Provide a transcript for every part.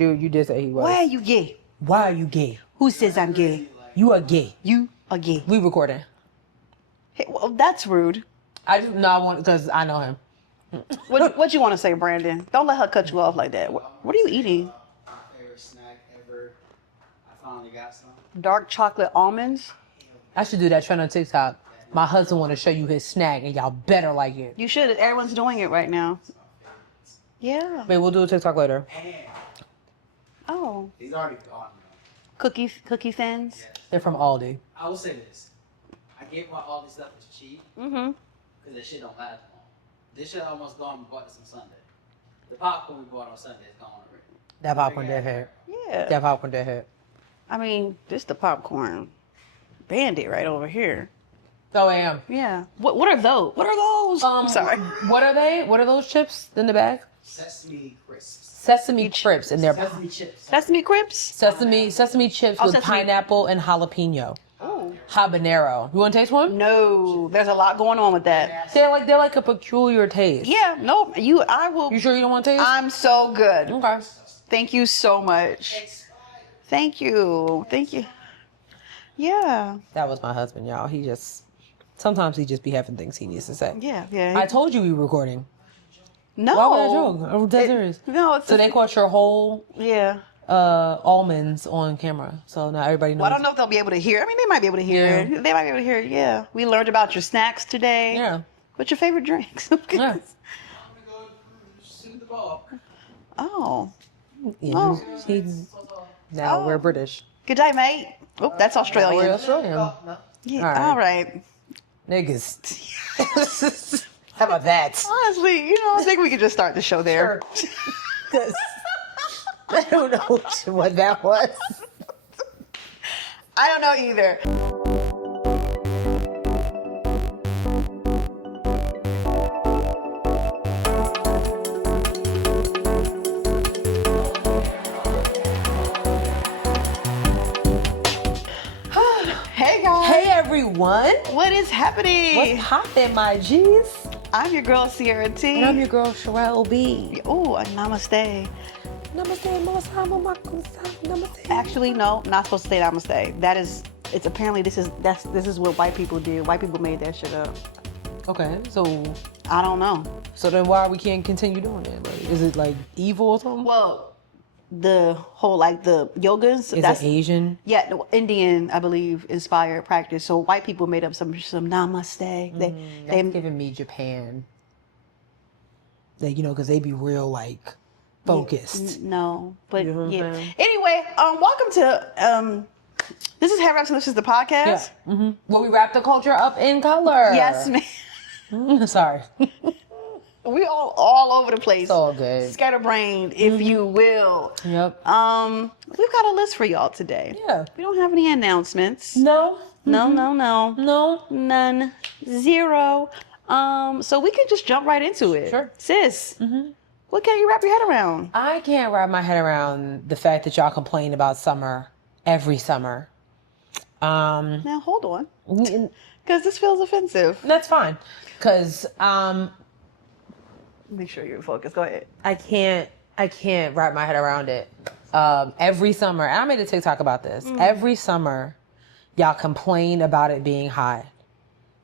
Dude, you did say he was. Why are you gay? Why are you gay? Who says I'm gay? You are gay. You are gay. We recording. Hey, well, that's rude. I want because I know him. What you want to say, Brandon? Don't let her cut you off like that. What are you eating? My favorite snack ever. I finally got some. Dark chocolate almonds. I should do that trend on TikTok. My husband want to show you his snack, and y'all better like it. You should. Everyone's doing it right now. Yeah. Maybe we'll do a TikTok later. Oh. He's already gone. Cookie thins. Yes. They're from Aldi. I will say this. I get why all this stuff is cheap. Mm-hmm. Because that shit don't last long. This shit almost gone. We bought this on Sunday. The popcorn we bought on Sunday is gone already. That popcorn did hit. Yeah. That popcorn did hit. I mean, this the popcorn bandit right over here. Oh, I am. Yeah. What are those? What are those? I'm sorry. What are they? What are those chips in the bag? Sesame crisps. Sesame chips in their Sesame chips. Sesame crisps? sesame chips with sesame. pineapple and jalapeno. Oh. Habanero. You want to taste one? No. There's a lot going on with that. They're like a peculiar taste. Yeah. No. I will. You sure you don't want to taste? I'm so good. Okay. Thank you so much. Thank you. Thank you. Yeah. That was my husband, y'all. Sometimes he just be having things he needs to say. Yeah. Yeah. I told you we were recording. No. Why would I joke? I'm dead serious. No. It's So they caught your whole Yeah. almonds on camera. So now everybody knows. Well, I don't know if they'll be able to hear. I mean, they might be able to hear. Yeah. They might be able to hear. Yeah. We learned about your snacks today. Yeah. What's your favorite drinks? Yeah. I'm gonna go shoot the ball. Oh. Yeah, Oh. Now Oh. we're British. Good day, mate. Oh, that's Australian. We're Australian. Yeah. All right. Niggas. How about that? Honestly, I think we could just start the show there. Sure. I don't know what that was. I don't know either. Hey guys. Hey everyone. What is happening? What's poppin', my G's? I'm your girl Sierra T. And I'm your girl Sherelle B. Oh, namaste. Namaste, namaste. Actually, no, not supposed to say namaste. It's apparently this is what white people did. White people made that shit up. Okay, so I don't know. then why we can't continue doing it? Like, is it like evil or something? Well, the whole the yogas. Is it Asian? Yeah, no, Indian, I believe, inspired practice. So white people made up some namaste. That's giving me Japan. Because they be real focused. No, but You know what I'm yeah. saying? Anyway, welcome to this is Headwraps and this is the podcast. Yeah. Mm-hmm. Well, we wrap the culture up in color. Yes, ma'am. Sorry. We all over the place. It's all good. Scatterbrained, if you will. Yep. We've got a list for y'all today. Yeah. We don't have any announcements. No. No. No. None. Zero. So we can just jump right into it. Sure. Sis, what can you wrap your head around? I can't wrap my head around the fact that y'all complain about summer every summer. Now hold on, because this feels offensive. That's fine. Because Make sure you're focused. Go ahead. I can't wrap my head around it. Every summer, and I made a TikTok about this. Every summer, y'all complain about it being hot.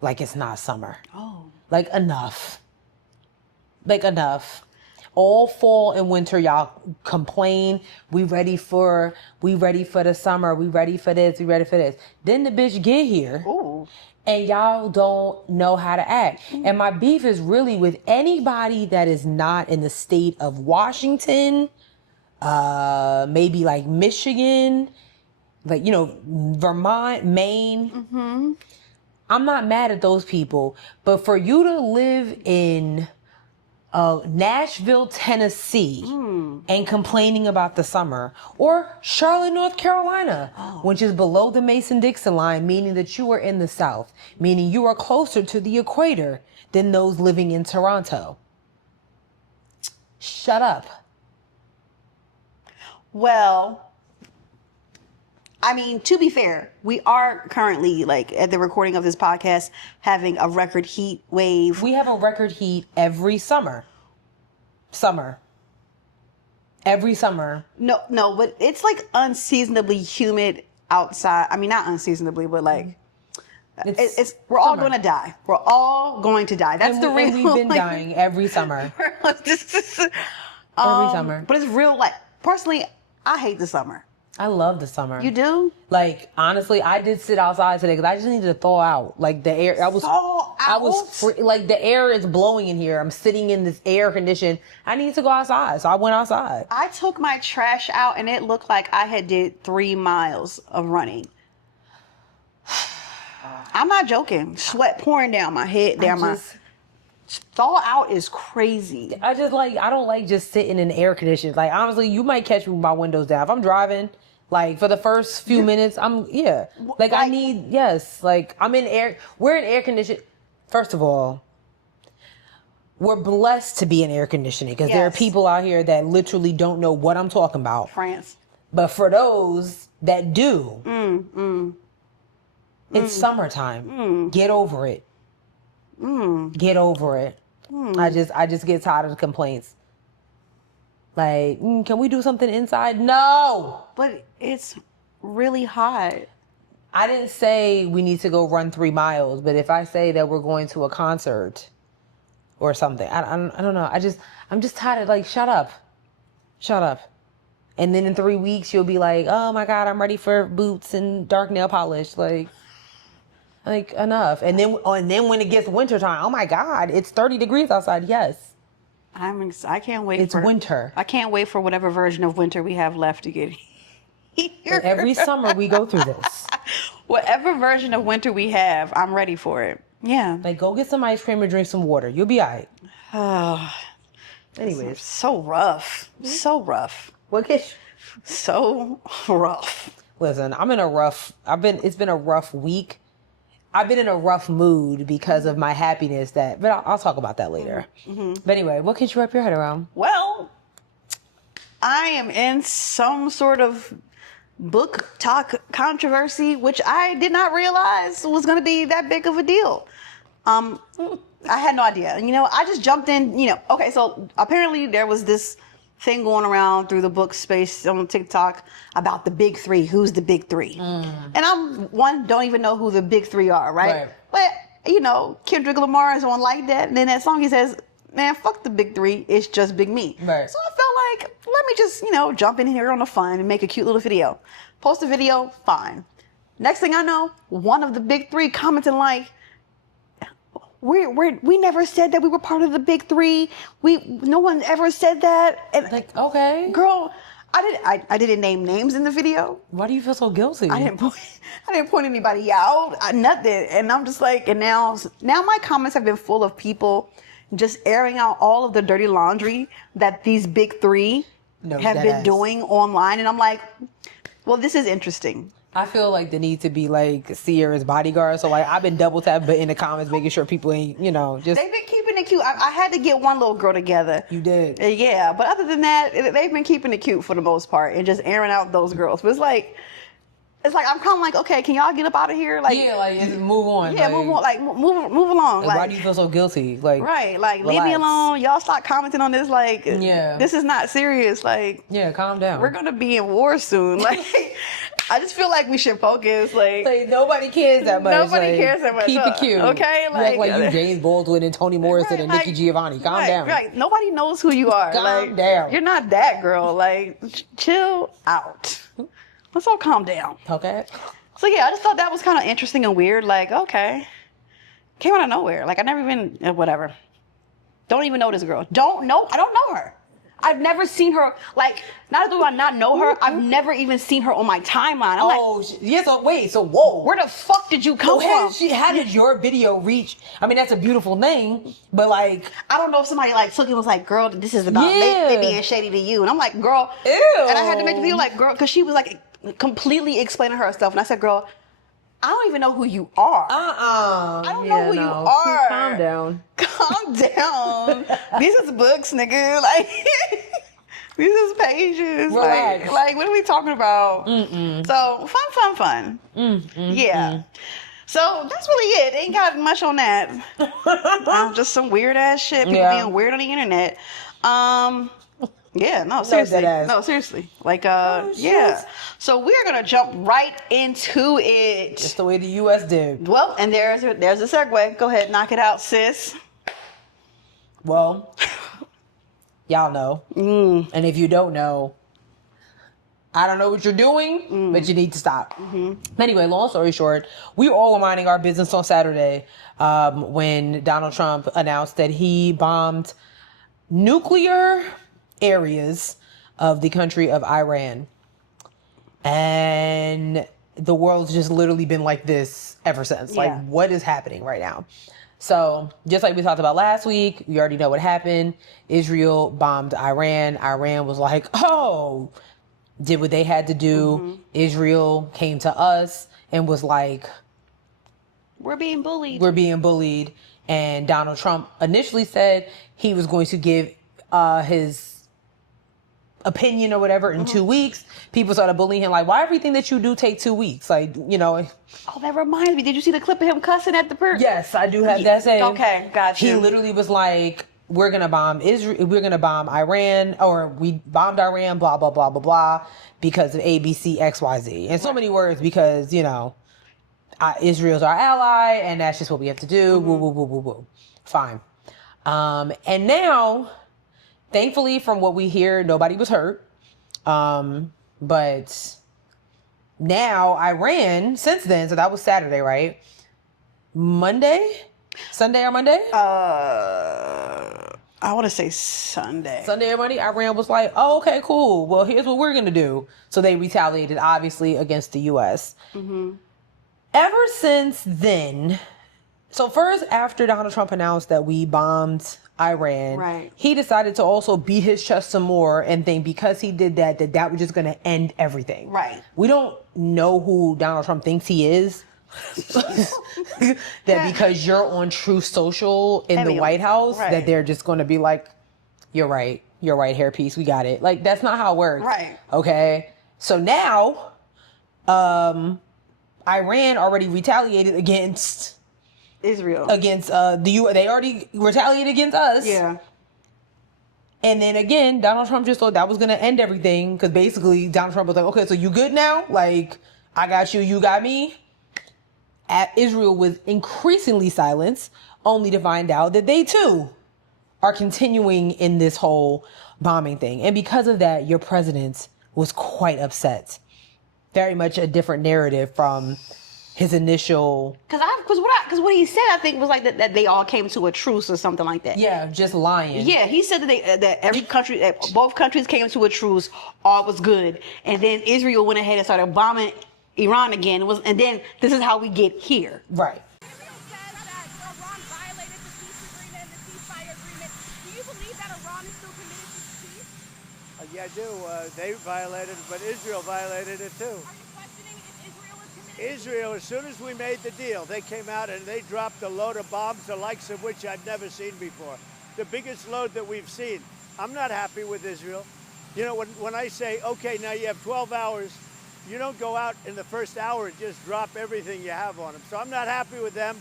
Like it's not summer. Oh. Like enough. All fall and winter, y'all complain. We ready for the summer. We ready for this. We ready for this. Then the bitch get here. Ooh. And y'all don't know how to act. And my beef is really with anybody that is not in the state of Washington, maybe Michigan, Vermont, Maine. Mm-hmm. I'm not mad at those people, but for you to live in Nashville, Tennessee, and complaining about the summer, or Charlotte, North Carolina, which is below the Mason-Dixon line, meaning that you are in the South, meaning you are closer to the equator than those living in Toronto. Shut up. Well, I mean, to be fair, we are currently, at the recording of this podcast, having a record heat wave. We have a record heat every summer. Every summer. No, but it's like unseasonably humid outside. I mean, not unseasonably, but like it's we're all going to die. We're all going to die. That's the real. And we've been dying every summer. Every summer. But it's real. Like personally, I hate the summer. I love the summer. You do? Like honestly, I did sit outside today because I just needed to thaw out. Like the air, I was like the air is blowing in here. I'm sitting in this air condition. I need to go outside, so I went outside. I took my trash out, and it looked like I had did 3 miles of running. I'm not joking. Sweat pouring down my head, thaw out is crazy. I don't like just sitting in air conditions. Like honestly, you might catch me with my windows down if I'm driving. Like for the first few minutes, I need I'm in air. We're in air conditioning. First of all, we're blessed to be in air conditioning because there are people out here that literally don't know what I'm talking about. France. But for those that do, it's summertime. Get over it. Get over it. I just get tired of the complaints. Like, can we do something inside? No. But it's really hot. I didn't say we need to go run 3 miles, but if I say that we're going to a concert or something, I don't know. I'm just tired of like, shut up. And then in 3 weeks you'll be like, oh my God, I'm ready for boots and dark nail polish. Like enough. And then when it gets wintertime, oh my God, it's 30 degrees outside. Yes. I can't wait. It's winter. I can't wait for whatever version of winter we have left to get here. But every summer we go through this. Whatever version of winter we have, I'm ready for it. Yeah. Like go get some ice cream and drink some water. You'll be all right. Anyways. So rough. So rough. What gets you? So rough. Listen, it's been a rough week. I've been in a rough mood because of my happiness but I'll talk about that later. But anyway, what can you wrap your head around? Well, I am in some sort of book talk controversy, which I did not realize was going to be that big of a deal. I had no idea. I just jumped in, okay, so apparently there was this thing going around through the book space on TikTok about the big three. Who's the big three? And don't even know who the big three are, right? But, Kendrick Lamar is on like that. And then that song he says, man, fuck the big three. It's just big me. Right. So I felt like, let me just, jump in here on the fun and make a cute little video. Post a video, fine. Next thing I know, one of the big three commenting like, we never said that we were part of the big three. No one ever said that. And like, okay, girl, I didn't name names in the video. Why do you feel so guilty? I didn't point anybody out. Nothing. And I'm just like, and now my comments have been full of people just airing out all of the dirty laundry that these big three have been doing online. And I'm like, well, this is interesting. I feel like the need to be like Sierra's bodyguard. So like I've been double tapping in the comments, making sure people ain't, just. They've been keeping it cute. I had to get one little girl together. You did. Yeah, but other than that, they've been keeping it cute for the most part and just airing out those girls. But it's like I'm kind of like, okay, can y'all get up out of here? Like, yeah, like move on. Yeah, move on. Like move along. Like, why do you feel so guilty? Like, right, like relax. Leave me alone. Y'all stop commenting on this. Like, yeah, this is not serious. Like, yeah, calm down. We're gonna be in war soon. Like. I just feel like we should focus. Like nobody cares that much. Nobody cares that much. Keep it cute. Okay, you act like you James Baldwin and Toni Morrison and Nikki Giovanni. Calm down. Right. Nobody knows who you are. Calm down. You're not that girl. Like, chill out. Let's all calm down. Okay. So yeah, I just thought that was kind of interesting and weird. Like, okay, came out of nowhere. Like I never even whatever. Don't even know this girl. I don't know her. I've never seen her, like, not only do I not know her, I've never even seen her on my timeline. I'm so whoa. Where the fuck did you come from? How did your video reach? I mean, that's a beautiful thing, but like... I don't know if somebody like took it and was like, girl, this is about they being shady to you. And I'm like, girl... Ew. And I had to make the video like, girl, because she was like completely explaining herself. And I said, girl, I don't even know who you are. I don't know who you are. Calm down. Calm down. These is books, nigga. Like, these is pages. Relax. Like, what are we talking about? So, fun. Yeah. So, that's really it. Ain't got much on that. Just some weird ass shit. People being weird on the internet. Yeah, no, seriously. deadass. No, seriously. Like, shit. yeah. So we're going to jump right into it. Just the way the U.S. did. Well, and there's a segue. Go ahead, knock it out, sis. Well, y'all know. And if you don't know, I don't know what you're doing, but you need to stop. Anyway, long story short, we all were minding our business on Saturday when Donald Trump announced that he bombed nuclear areas of the country of Iran. And the world's just literally been like this ever since. Yeah. Like, what is happening right now? So, just like we talked about last week, you already know what happened. Israel bombed Iran. Iran was like, oh, did what they had to do. Israel came to us and was like, We're being bullied. we're being bullied. And Donald Trump initially said he was going to give his opinion or whatever in 2 weeks. People started bullying him like, why everything that you do take 2 weeks? Like, you know. Oh, that reminds me. Did you see the clip of him cussing at the person? Yes, I do have that saying. Okay, got you. He literally was like, we're going to bomb Israel, we're going to bomb Iran, or we bombed Iran, blah, blah, blah, blah, blah, because of ABC, XYZ. And so many words because, you know, Israel's our ally, and that's just what we have to do. Woo, woo, woo, woo, woo. Fine. And now, thankfully, from what we hear, nobody was hurt. But now Iran, since then, so that was Saturday, right? Sunday or Monday? I want to say Sunday. Sunday or Monday, Iran was like, oh, okay, cool. Well, here's what we're going to do. So they retaliated, obviously, against the U.S. Ever since then, so first after Donald Trump announced that we bombed Iran, Right. he decided to also beat his chest some more and think because he did that was just going to end everything. Right. We don't know who Donald Trump thinks he is. That because you're on True Social in the White House, right. that they're just going to be like, you're right, hairpiece, we got it. Like, that's not how it works. Right. Okay. So now, Iran already retaliated against Israel. the U. They already retaliated against us. Yeah. And then again, Donald Trump just thought that was going to end everything because basically Donald Trump was like, okay, so you good now? Like, I got you, you got me. Israel was increasingly silenced, only to find out that they too are continuing in this whole bombing thing. And because of that, your president was quite upset. Very much a different narrative from his initial. Because what he said, I think, was like that they all came to a truce or something like that. Yeah, just lying. Yeah, he said that both countries came to a truce, all was good, and then Israel went ahead and started bombing Iran again. And then this is how we get here. Right. Israel says that Iran violated the peace agreement and the ceasefire agreement. Do you believe that Iran is still committed to peace? Yeah, I do. They violated it, but Israel violated it too. Are you questioning if Israel is committed? Israel, as soon as we made the deal, they came out and they dropped a load of bombs, the likes of which I've never seen before. The biggest load that we've seen. I'm not happy with Israel. You know, when I say, okay, now you have 12 hours, you don't go out in the first hour and just drop everything you have on them. So I'm not happy with them.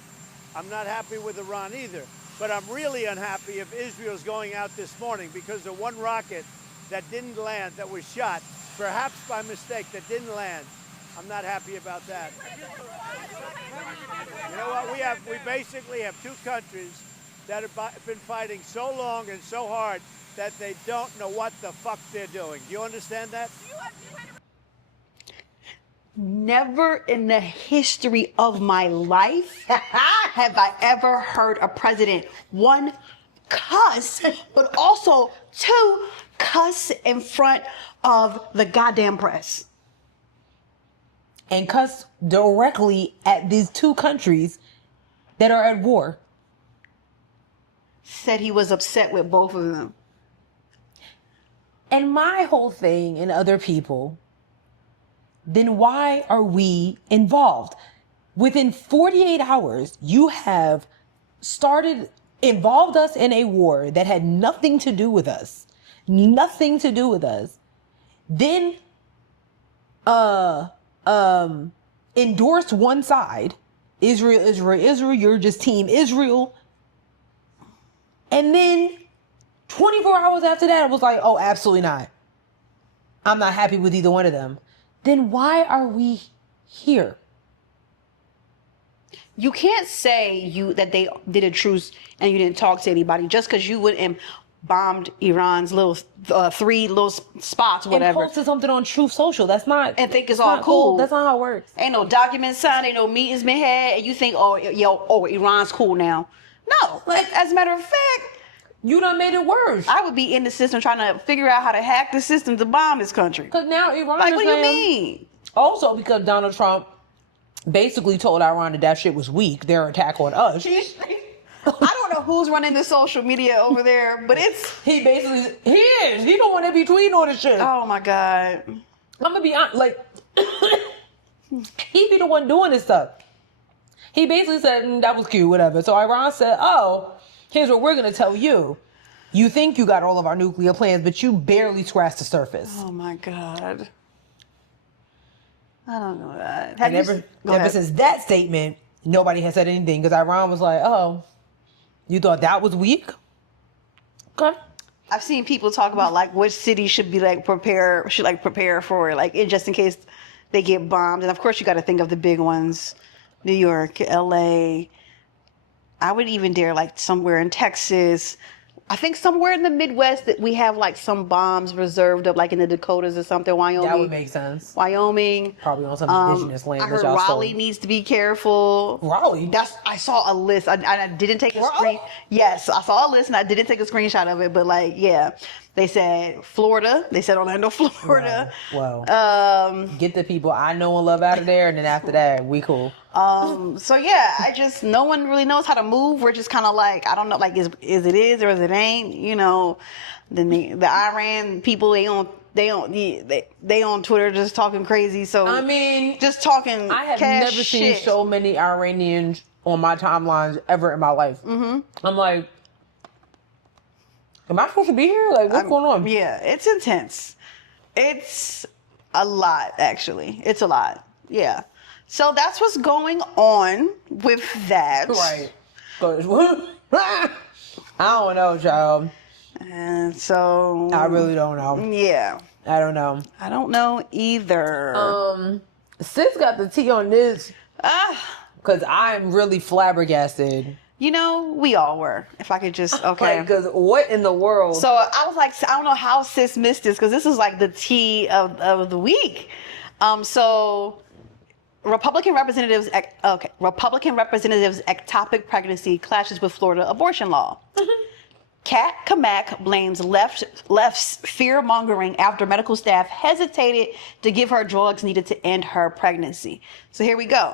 I'm not happy with Iran either. But I'm really unhappy if Israel's going out this morning because the one rocket that didn't land, that was shot, perhaps by mistake, that didn't land. I'm not happy about that. You know what? We basically have two countries that have been fighting so long and so hard that they don't know what the fuck they're doing. Do you understand that? Never in the history of my life have I ever heard a president, one, cuss, but also two, cuss in front of the goddamn press. And cuss directly at these two countries that are at war. Said he was upset with both of them. And my whole thing and other people, then why are we involved? Within 48 hours, you have involved us in a war that had nothing to do with us. Nothing to do with us. Then, endorsed one side, Israel, you're just team Israel. And then 24 hours after that, I was like, oh, absolutely not. I'm not happy with either one of them. Then why are we here? You can't say that they did a truce and you didn't talk to anybody just because you went and bombed Iran's little 3 little spots, whatever. And posted something on Truth Social. That's not. And think it's all cool. That's not how it works. Ain't no documents signed, ain't no meetings been had, and you think, Iran's cool now. No, like, as a matter of fact, you done made it worse. I would be in the system trying to figure out how to hack the system to bomb this country. Because now Iran like, is what do you saying, mean? Also, because Donald Trump basically told Iran that shit was weak, their attack on us. I don't know who's running the social media over there, but it's... He is. He don't want to be tweeting all this shit. Oh, my God. I'm going to be honest. Like, he be the one doing this stuff. He basically said, that was cute, whatever. So Iran said, oh, here's what we're going to tell you. You think you got all of our nuclear plans, but you barely scratched the surface. Oh, my God. I don't know that. And ever since that statement, nobody has said anything because Iran was like, oh, you thought that was weak? Okay. I've seen people talk about like which city should be like prepare for like just in case they get bombed. And of course you got to think of the big ones, New York, LA. I would even dare like somewhere in Texas. I think somewhere in the Midwest that we have like some bombs reserved up, like in the Dakotas or something. Wyoming. That would make sense. Wyoming. Probably on some indigenous land. I heard Raleigh needs to be careful. Raleigh? I saw a list. I didn't take a screen. Yes, I saw a list and I didn't take a screenshot of it. But like, yeah, they said Florida. They said Orlando, Florida. Well, get the people I know and love out of there, and then after that, we cool. So yeah, no one really knows how to move. We're just kind of like, I don't know, like is it or is it ain't? You know, then the Iran people they on Twitter just talking crazy. So I mean, just talking. I have never seen so many Iranians on my timelines ever in my life. Mm-hmm. I'm like, am I supposed to be here? Like, what's going on? Yeah, it's intense. It's a lot, actually. It's a lot. Yeah. So that's what's going on with that. Right. I don't know, child. And so I really don't know. Yeah. I don't know. I don't know either. Sis got the tea on this. Because I'm really flabbergasted. You know, we all were. If I could just, okay. Because what in the world? So I was like, I don't know how sis missed this because this is like the tea of the week. So Republican representatives' ectopic pregnancy clashes with Florida abortion law. Kat Kamak blames left's fear-mongering after medical staff hesitated to give her drugs needed to end her pregnancy. So here we go.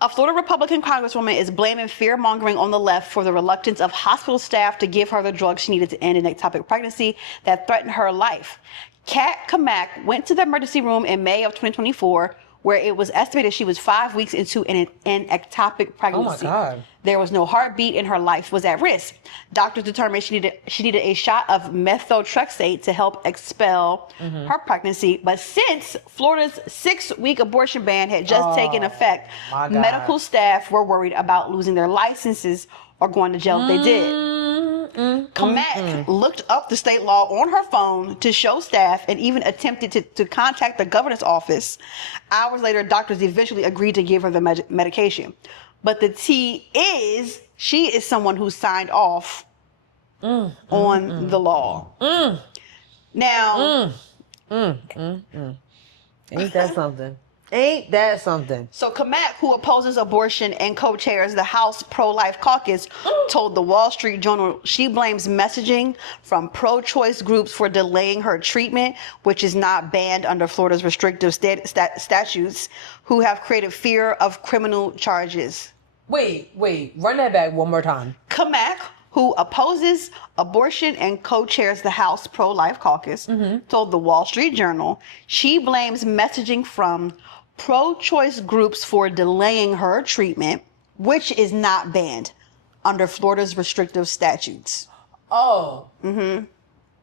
A Florida Republican congresswoman is blaming fear-mongering on the left for the reluctance of hospital staff to give her the drugs she needed to end an ectopic pregnancy that threatened her life. Kat Kamak went to the emergency room in May of 2024, where it was estimated she was 5 weeks into an ectopic pregnancy. Oh my God. There was no heartbeat and her life was at risk. Doctors determined she needed a shot of methotrexate to help expel her pregnancy. But since Florida's 6-week abortion ban had just taken effect, medical staff were worried about losing their licenses or going to jail if they did. Kamak looked up the state law on her phone to show staff and even attempted to contact the governor's office. Hours later, doctors eventually agreed to give her the medication. But the tea is, she is someone who signed off on the law. Now, ain't that something? Ain't that something? So Kamak, who opposes abortion and co-chairs the House Pro-Life Caucus, told the Wall Street Journal she blames messaging from pro-choice groups for delaying her treatment, which is not banned under Florida's restrictive statutes, who have created fear of criminal charges. Wait, run that back one more time. Kamak, who opposes abortion and co-chairs the House Pro-Life Caucus, told the Wall Street Journal she blames messaging from pro-choice groups for delaying her treatment, which is not banned under Florida's restrictive statutes. Oh.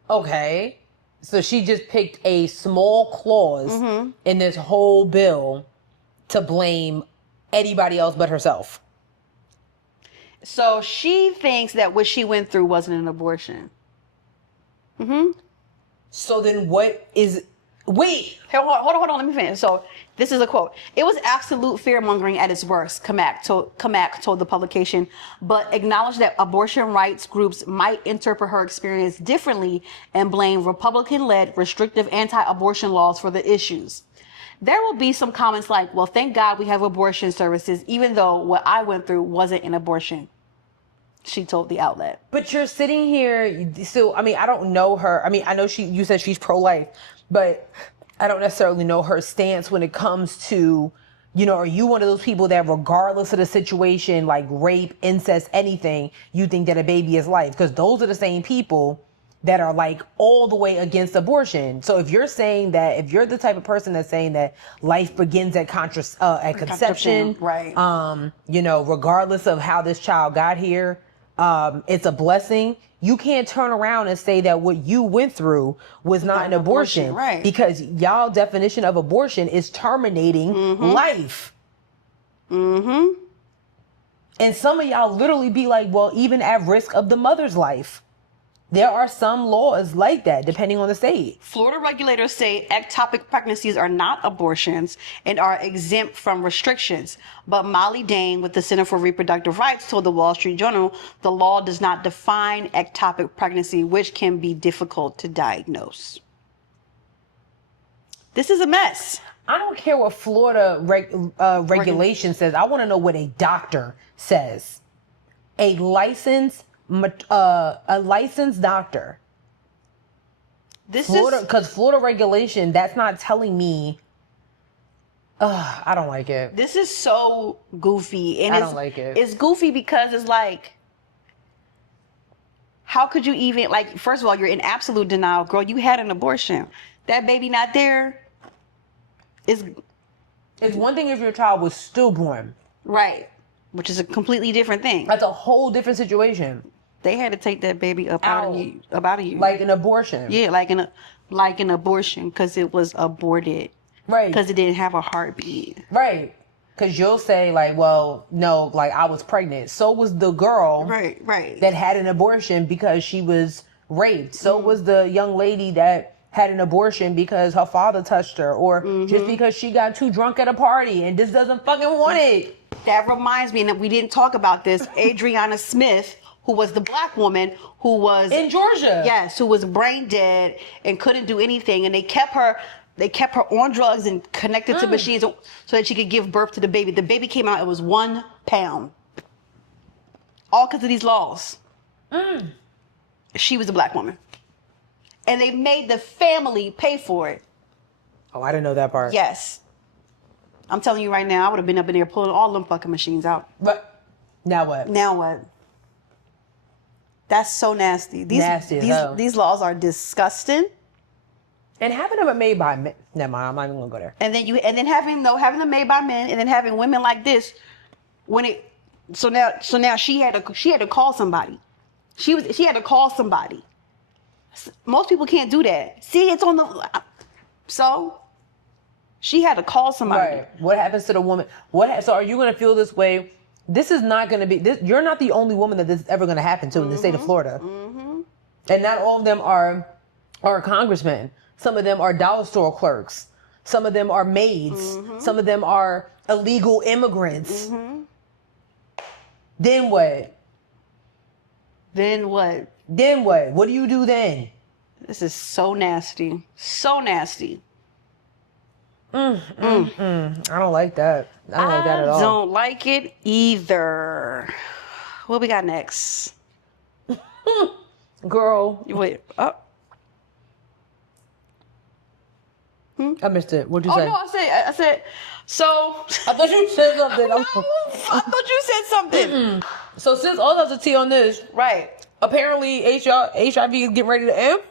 Okay. So she just picked a small clause in this whole bill to blame anybody else but herself. So she thinks that what she went through wasn't an abortion. So then what is... Wait! Hold on, let me finish. So this is a quote. It was absolute fear-mongering at its worst, Kamak told the publication, but acknowledged that abortion rights groups might interpret her experience differently and blame Republican-led restrictive anti-abortion laws for the issues. There will be some comments like, well, thank God we have abortion services, even though what I went through wasn't an abortion, she told the outlet. But you're sitting here, so, I mean, I don't know her. I mean, I know you said she's pro-life, but I don't necessarily know her stance when it comes to, you know, are you one of those people that regardless of the situation, like rape, incest, anything, you think that a baby is life? Because those are the same people that are like all the way against abortion. So if you're saying that, if you're the type of person that's saying that life begins at conception, right? You know, regardless of how this child got here, it's a blessing. You can't turn around and say that what you went through was not an abortion, right? Because y'all definition of abortion is terminating life. And some of y'all literally be like, well, even at risk of the mother's life. There are some laws like that, depending on the state. Florida regulators say ectopic pregnancies are not abortions and are exempt from restrictions. But Molly Dane with the Center for Reproductive Rights told the Wall Street Journal the law does not define ectopic pregnancy, which can be difficult to diagnose. This is a mess. I don't care what Florida regulation says. I want to know what a doctor says. A licensed doctor. Because Florida regulation, that's not telling me. I don't like it. This is so goofy, and I don't like it. It's goofy because it's like, how could you even, like? First of all, you're in absolute denial, girl. You had an abortion. That baby not there. It's one thing if your child was stillborn, right, which is a completely different thing. That's a whole different situation. They had to take that baby up out of you, like an abortion. Yeah, like an abortion because it was aborted. Right. Because it didn't have a heartbeat. Right. Because you'll say like, well, no, like I was pregnant. So was the girl. Right. That had an abortion because she was raped. So was the young lady that had an abortion because her father touched her, or just because she got too drunk at a party and just doesn't fucking want it. That reminds me, and we didn't talk about this. Adriana Smith, who was the black woman who was in Georgia. Yes, who was brain dead and couldn't do anything, and they kept her on drugs and connected to machines so that she could give birth to the baby. The baby came out, it was 1 pound. All because of these laws. She was a black woman. And they made the family pay for it. Oh, I didn't know that part. Yes. I'm telling you right now, I would have been up in there pulling all them fucking machines out. But now what? Now what? That's so nasty. These laws are disgusting. And having them made by men. Never mind, I'm not even gonna go there. And then having them made by men, and then having women like this, so now she had to call somebody. She had to call somebody. Most people can't do that. See, it's on the. So she had to call somebody. Right. What happens to the woman? So are you gonna feel this way? This is not gonna be. You're not the only woman that this is ever gonna happen to in the state of Florida. And not all of them are congressmen. Some of them are dollar store clerks. Some of them are maids. Some of them are illegal immigrants. Then what? What do you do then? This is so nasty. So nasty. I don't like that. I don't like that at all. I don't like it either. What we got next? Girl. Wait. Oh. I missed it. What'd you say? Oh, no, I said, so. I thought you said something. I thought you said something. So since all there's a T on this. Right. Apparently HIV is getting ready to end.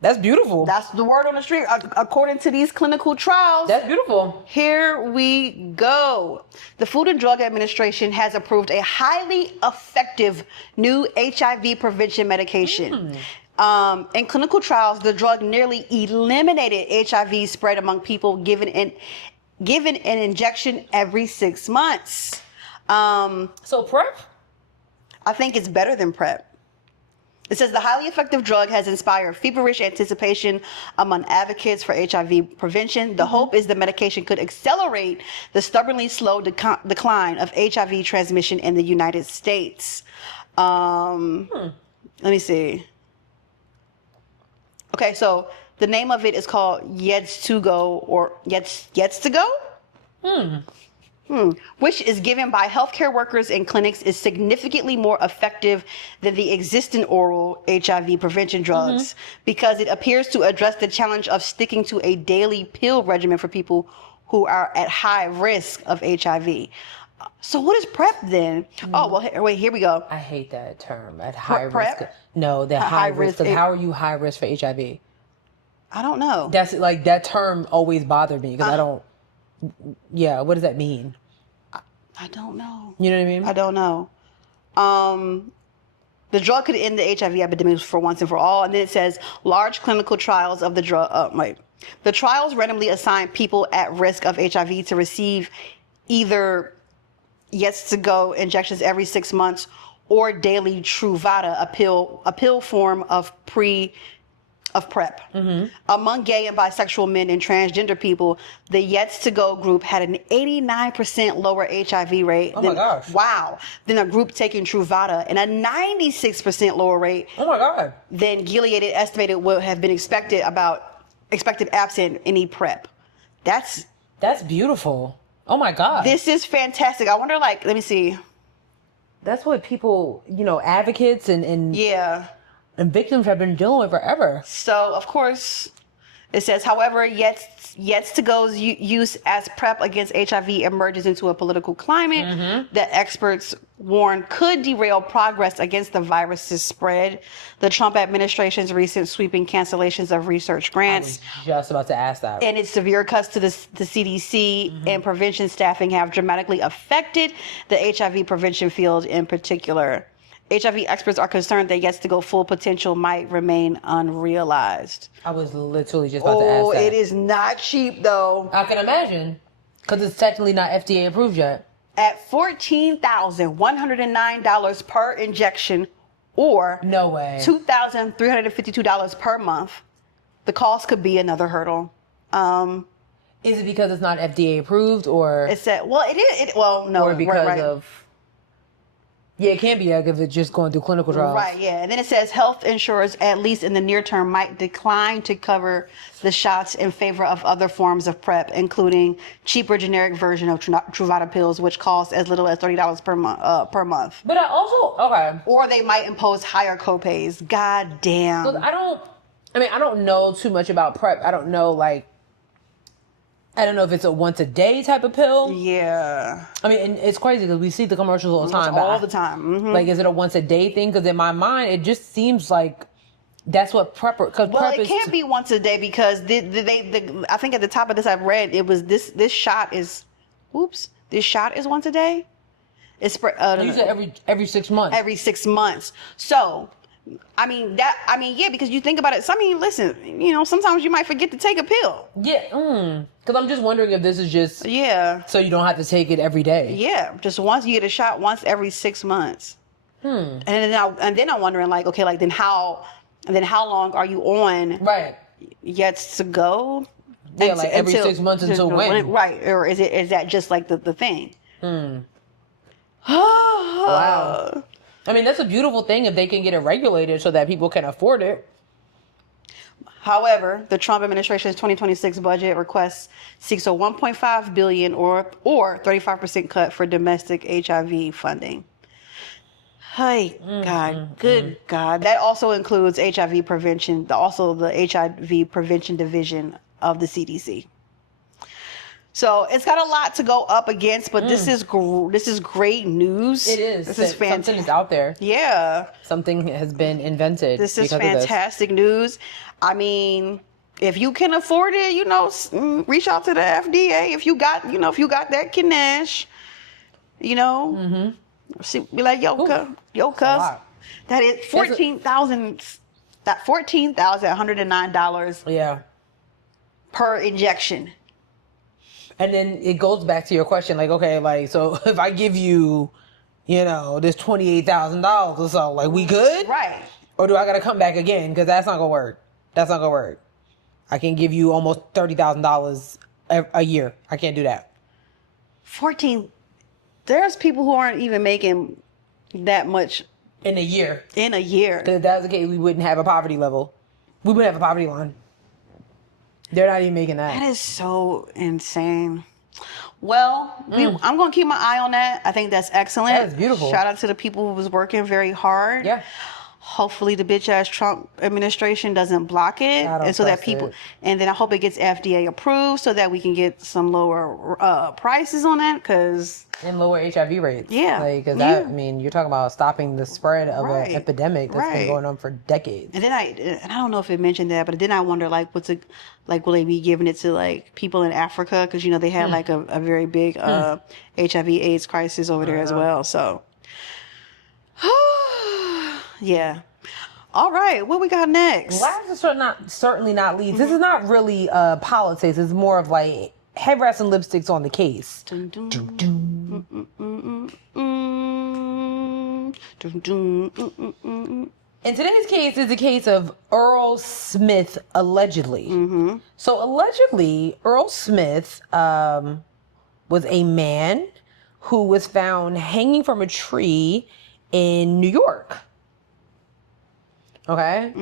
That's beautiful. That's the word on the street. According to these clinical trials. That's beautiful. Here we go. The Food and Drug Administration has approved a highly effective new HIV prevention medication. In clinical trials, the drug nearly eliminated HIV spread among people given an injection every 6 months. So PrEP? I think it's better than PrEP. It says the highly effective drug has inspired feverish anticipation among advocates for HIV prevention. The hope is the medication could accelerate the stubbornly slow decline of HIV transmission in the United States. Let me see. Okay, so the name of it is called Yeds2Go or Yeds2Go? Which is given by healthcare workers in clinics, is significantly more effective than the existing oral HIV prevention drugs because it appears to address the challenge of sticking to a daily pill regimen for people who are at high risk of HIV. So what is PrEP then? Oh, well, wait, here we go. I hate that term. At high PrEP? risk. No, the high risk. risk. How are you high risk for HIV? I don't know. That's like, that term always bothered me because I don't. Yeah, what does that mean? I don't know. You know what I mean? I don't know. The drug could end the HIV epidemic for once and for all. And then it says large clinical trials of the drug. The trials randomly assign people at risk of HIV to receive either Yeds2Go injections every 6 months or daily Truvada, a pill form of PrEP. Among gay and bisexual men and transgender people, the Yeds2Go group had an 89% lower HIV rate than a group taking Truvada, and a 96% lower rate than Gilead estimated would have been expected absent any PrEP. That's beautiful. Oh my God. This is fantastic. I wonder, like, let me see. That's what people, advocates and victims have been dealing with forever. So, of course, it says, however, Yeds2Go's use as PrEP against HIV emerges into a political climate that experts warn could derail progress against the virus's spread. The Trump administration's recent sweeping cancellations of research grants, I was just about to ask that, and its severe cuts to the CDC and prevention staffing have dramatically affected the HIV prevention field in particular. HIV experts are concerned that Yeds2Go full potential might remain unrealized. I was literally just about to ask that. It is not cheap, though. I can imagine, because it's technically not FDA approved yet. At $14,109 per injection, or no way, $2,352 per month, the cost could be another hurdle. Is it because it's not FDA approved, or it said? Well, it is. Well, no, or because of. Yeah, it can be if it's just going through clinical trials. Right, yeah. And then it says health insurers, at least in the near term, might decline to cover the shots in favor of other forms of PrEP, including cheaper generic version of Truvada pills, which cost as little as $30 per month. But I also, Or they might impose higher copays. God damn. Look, I don't know too much about PrEP. I don't know, I don't know if it's a once a day type of pill. Yeah. I mean, and it's crazy because we see the commercials all the time. All the time. Like, is it a once a day thing? Because in my mind, it just seems like that's what PrEP. Well, it can't be once a day because I think at the top of this I've read it was this shot is, this shot is once a day. It's you said every 6 months. Every 6 months. So. Yeah, because you think about it. Listen, sometimes you might forget to take a pill. Yeah, because I'm just wondering if this is just so you don't have to take it every day. Yeah, just once you get a shot once every 6 months. And then I'm wondering, then how long are you on? Right. Yeds2Go. Yeah, every 6 months until when? Right, or is that just like the thing? Wow. I mean, that's a beautiful thing if they can get it regulated so that people can afford it. However, the Trump administration's 2026 budget request seeks a $1.5 billion or 35% cut for domestic HIV funding. Hey, God, good God. That also includes HIV prevention, the HIV prevention division of the CDC. So it's got a lot to go up against, but this is great news. It is. This is fantastic. Something is out there. Yeah. Something has been invented. This is fantastic news. I mean, if you can afford it, reach out to the FDA. If you got that cash, be like, yo, cuz, that is $14,109. Yeah. Per injection. And then it goes back to your question, so if I give you, this $28,000 or so, we good? Right. Or do I got to come back again? Because that's not going to work. That's not going to work. I can give you almost $30,000 a year. I can't do that. 14. There's people who aren't even making that much In a year. in a year. If that was the case, we wouldn't have a poverty level. We wouldn't have a poverty line. They're not even making that. That is so insane. Well, I'm going to keep my eye on that. I think that's excellent. That is beautiful. Shout out to the people who was working very hard. Yeah. Hopefully the bitch ass Trump administration doesn't block it, I don't and so that trust people, it. and then I hope it gets FDA approved so that we can get some lower prices on that. Cause And lower HIV rates. Yeah. Like, cause Yeah. that, I mean, you're talking about stopping the spread of Right. an epidemic that's been Right. going on for decades. and then I don't know if it mentioned that, but then I wonder like what's it like? Will they be giving it to like people in Africa? Because they had like a very big HIV/AIDS crisis over there as well. So yeah. All right, what we got next? Last but certainly not least, this is not really politics. It's more of like Headwraps and lipsticks on the case. Dun, dun, dun, dun. In today's case is the case of Earl Smith, allegedly. So allegedly, Earl Smith was a man who was found hanging from a tree in New York. Okay.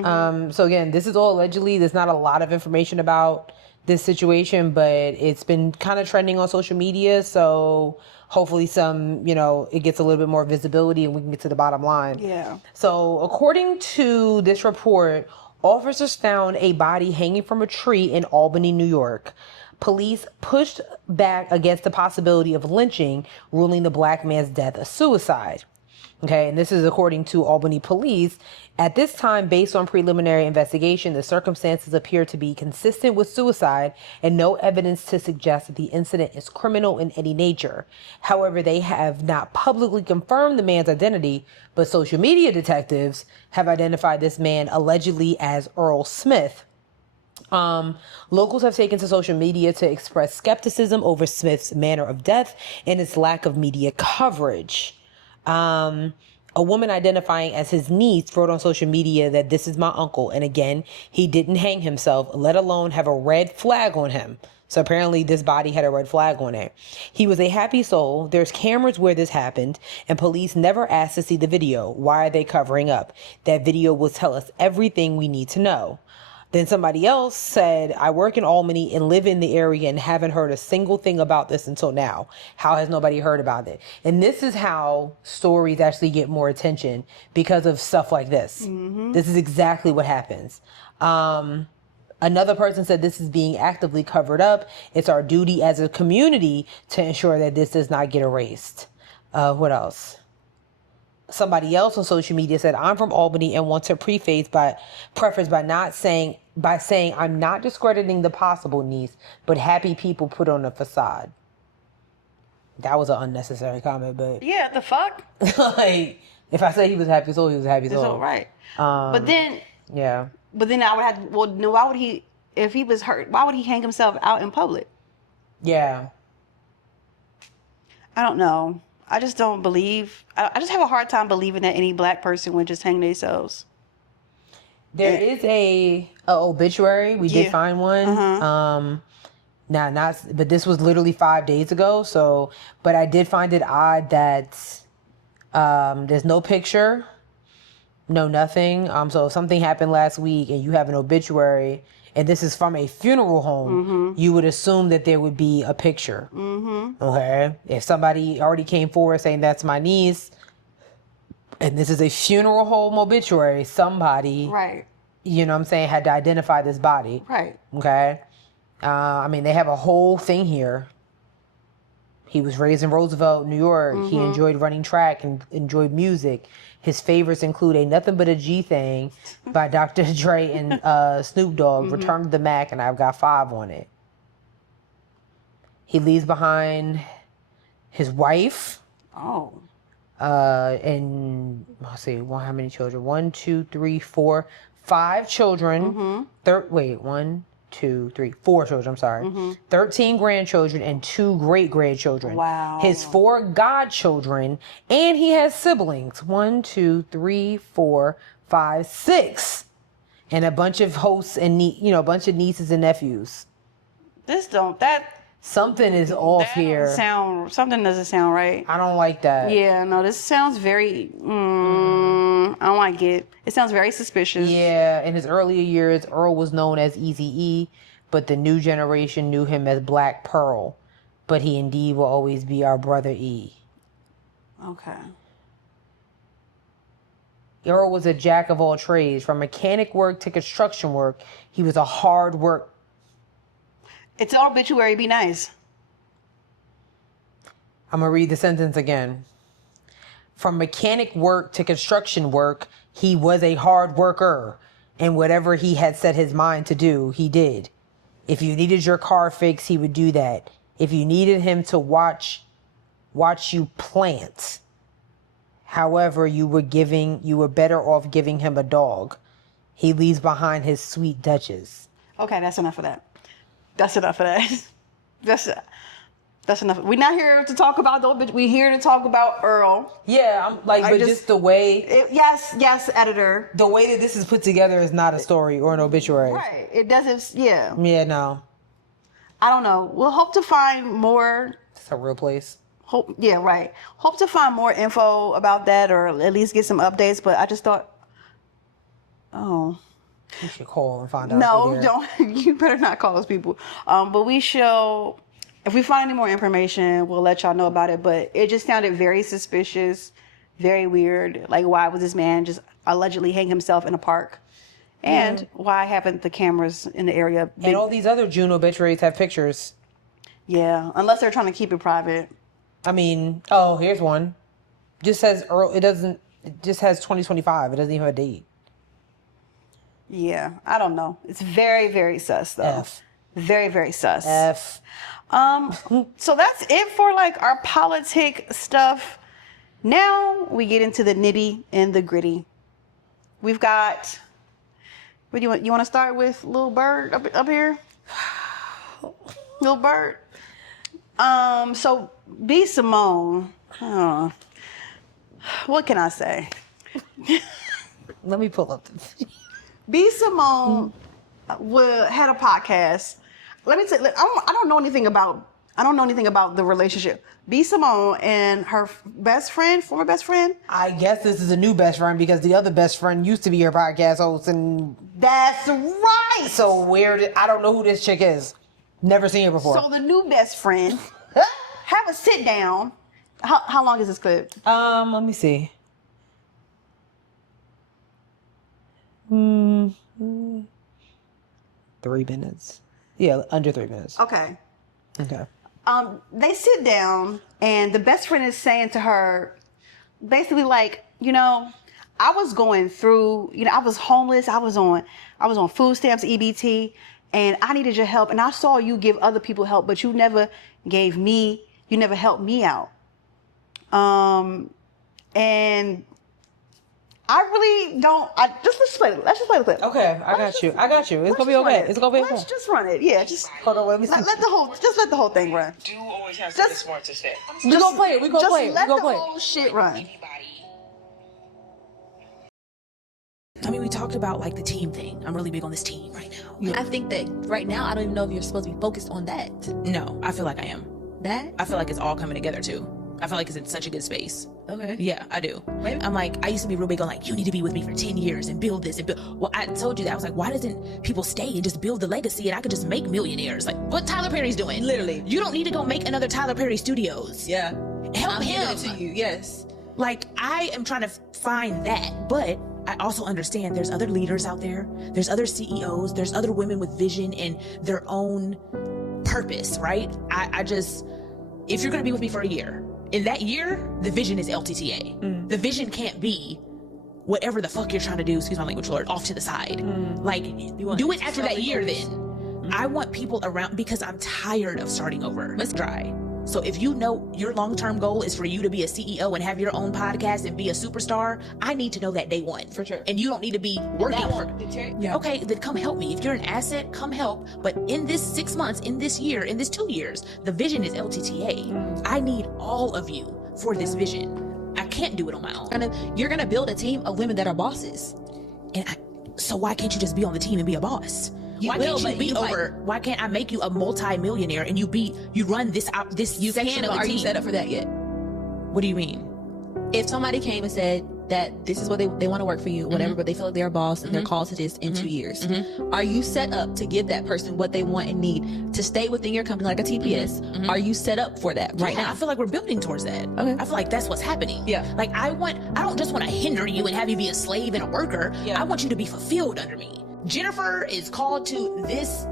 So again, this is all allegedly. There's not a lot of information about this situation, but it's been kind of trending on social media. So hopefully it gets a little bit more visibility and we can get to the bottom line. Yeah. So according to this report, officers found a body hanging from a tree in Albany, New York. Police pushed back against the possibility of lynching, ruling the black man's death a suicide. Okay, and this is according to Albany police. At this time, based on preliminary investigation, the circumstances appear to be consistent with suicide and no evidence to suggest that the incident is criminal in any nature. However, they have not publicly confirmed the man's identity, but social media detectives have identified this man allegedly as Earl Smith. Locals have taken to social media to express skepticism over Smith's manner of death and its lack of media coverage. A woman identifying as his niece wrote on social media that this is my uncle. And again, he didn't hang himself, let alone have a red flag on him. So apparently this body had a red flag on it. He was a happy soul. There's cameras where this happened and police never asked to see the video. Why are they covering up? That video will tell us everything we need to know. Then somebody else said, I work in Albany and live in the area and haven't heard a single thing about this until now. How has nobody heard about it? And this is how stories actually get more attention because of stuff like this. This is exactly what happens. Another person said this is being actively covered up. It's our duty as a community to ensure that this does not get erased. What else? Somebody else on social media said, I'm from Albany and want to preface by saying I'm not discrediting the possible niece, but happy people put on a facade. That was an unnecessary comment, but Yeah, the fuck? like if I say he was happy soul, he was happy It's soul. all right. But then Yeah. I would have, well, no, why would he, if he was hurt, why would he hang himself out in public? Yeah. I don't know. I just don't believe, I just have a hard time believing that any black person would just hang themselves. There is a obituary. We did find one. But this was literally 5 days ago. So, but I did find it odd that there's no picture, no nothing. So if something happened last week and you have an obituary, and this is from a funeral home, you would assume that there would be a picture. Okay, if somebody already came forward saying that's my niece, and this is a funeral home obituary, somebody, Right. you know what I'm saying, had to identify this body. Right. Okay. I mean, they have a whole thing here. He was raised in Roosevelt, New York. He enjoyed running track and enjoyed music. His favorites include a Nothing But a G Thing by Dr. Dre and Snoop Dogg, Return to the Mac, and I've Got 5 on it. He leaves behind his wife. Oh. And let's see, how many children? 1, 2, 3, 4, 5 children. 4 children, I'm sorry. 13 grandchildren and 2 great-grandchildren. Wow. His 4 godchildren, and he has siblings. 1, 2, 3, 4, 5, 6. And a bunch of hosts and, a bunch of nieces and nephews. Something is off here. Something doesn't sound right. I don't like that. Yeah, no, this sounds very, I don't like it. It sounds very suspicious. Yeah, in his earlier years, Earl was known as Eazy-E, but the new generation knew him as Black Pearl. But he indeed will always be our brother E. Okay. Earl was a jack of all trades. From mechanic work to construction work, he was a hard work. It's an obituary, be nice. I'm going to read the sentence again. From mechanic work to construction work, he was a hard worker. And whatever he had set his mind to do, he did. If you needed your car fixed, he would do that. If you needed him to watch you plant, however, you were better off giving him a dog. He leaves behind his sweet Duchess. Okay, that's enough of that. That's enough of that. That's enough. We're not here to talk about those, but we're here to talk about Earl. Yeah, I'm like, but just the way. Yes, editor. The way that this is put together is not a story or an obituary. Right. It doesn't. Yeah. Yeah. No. I don't know. We'll hope to find more. It's a real place. Hope to find more info about that, or at least get some updates. But I just thought, you should call and find out. No, don't. You better not call those people. But we shall. If we find any more information, we'll let y'all know about it. But it just sounded very suspicious, very weird. Like, why was this man just allegedly hang himself in a park? And why haven't the cameras in the area been... And all these other June obituaries have pictures. Yeah, unless they're trying to keep it private. I mean, here's one. Just says Earl. It just has 2025. It doesn't even have a date. Yeah, I don't know. It's very, very sus, though. F. Very, very sus. F. So that's it for like our politic stuff. Now we get into the nitty and the gritty. We've got... What do you want? You want to start with Lil Bird up here? Lil Bird. So B Simone. What can I say? Let me pull up the... B Simone had a podcast. Let me say, I don't know anything about the relationship. B Simone and her former best friend. I guess this is a new best friend because the other best friend used to be her podcast host, and that's right. So I don't know who this chick is. Never seen her before. So the new best friend have a sit down. How long is this clip? Let me see. 3 minutes. Yeah, under 3 minutes. Okay. Okay. They sit down, and the best friend is saying to her, basically like, I was going through, I was homeless. I was on food stamps, EBT, and I needed your help. And I saw you give other people help, but you never you never helped me out. And I really don't. Let's just play the clip. Okay, I got you. It's gonna be okay. It's gonna be okay. Let's just run it. Yeah, just hold on. Let me see. Let the whole thing run. Do always have something smart to say. We gonna play it. We gonna play it. Let the whole shit run. I mean, we talked about like the team thing. I'm really big on this team right now. Yeah. I think that right now, I don't even know if you're supposed to be focused on that. No, I feel like I am. That? I feel like it's all coming together too. I feel like it's in such a good space. Okay. Yeah, I do. Maybe. I'm like, I used to be real big on like, you need to be with me for 10 years and build this and build. Well, I told you that. I was like, why doesn't people stay and just build the legacy and I could just make millionaires? Like what Tyler Perry's doing. Literally. You don't need to go make another Tyler Perry Studios. Yeah. Help him. I'm giving it to you, yes. Like, I am trying to find that, but I also understand there's other leaders out there. There's other CEOs. There's other women with vision and their own purpose, right? I just, if you're going to be with me for a year, in that year, the vision is LTTA. The vision can't be whatever the fuck you're trying to do, excuse my language, Lord, off to the side. Like, do it after that year then. I want people around because I'm tired of starting over. Let's try. So if you know your long-term goal is for you to be a CEO and have your own podcast and be a superstar, I need to know that day one. For sure. And you don't need to be working for... Yeah. Okay, then come help me. If you're an asset, come help. But in this 6 months, in this year, in this 2 years, the vision is LTTA. I need all of you for this vision. I can't do it on my own. And then you're going to build a team of women that are bosses. So why can't you just be on the team and be a boss? Why can't I make you a multi-millionaire and you run this section of the Are team? you set up for that yet? What do you mean? If somebody came and said that this is what they want to work for you, whatever, but they feel like they're a boss and they're called to this in 2 years, are you set up to give that person what they want and need to stay within your company like a TPS? Are you set up for that right now? I feel like we're building towards that. Okay. I feel like that's what's happening. Yeah. Like I don't just want to hinder you and have you be a slave and a worker. Yeah. I want you to be fulfilled under me. Jennifer is called to this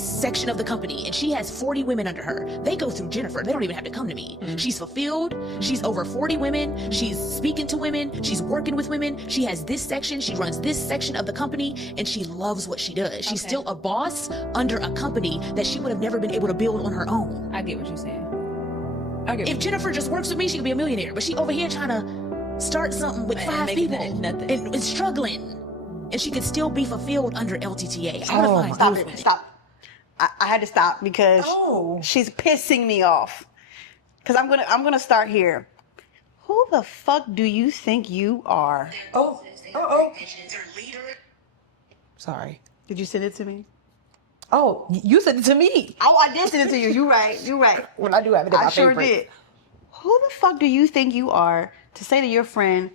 section of the company and she has 40 women under her. They go through Jennifer. They don't even have to come to me. She's fulfilled. She's over 40 women. She's speaking to women. She's working with women. She has this section. She runs this section of the company and she loves what she does. She's still a boss under a company that she would have never been able to build on her own. I get what you're saying. If Jennifer just works with me, she could be a millionaire, but she over here trying to start something with 5 making people nothing. and struggling. And she could still be fulfilled under LTTA. Stop. I had to stop because she's pissing me off. Because I'm gonna start here. Who the fuck do you think you are? Sorry. Did you send it to me? Oh, you said it to me. Oh, I did send it to you. You right. Well, I do have it in my I sure favorite. did. Who the fuck do you think you are to say to your friend,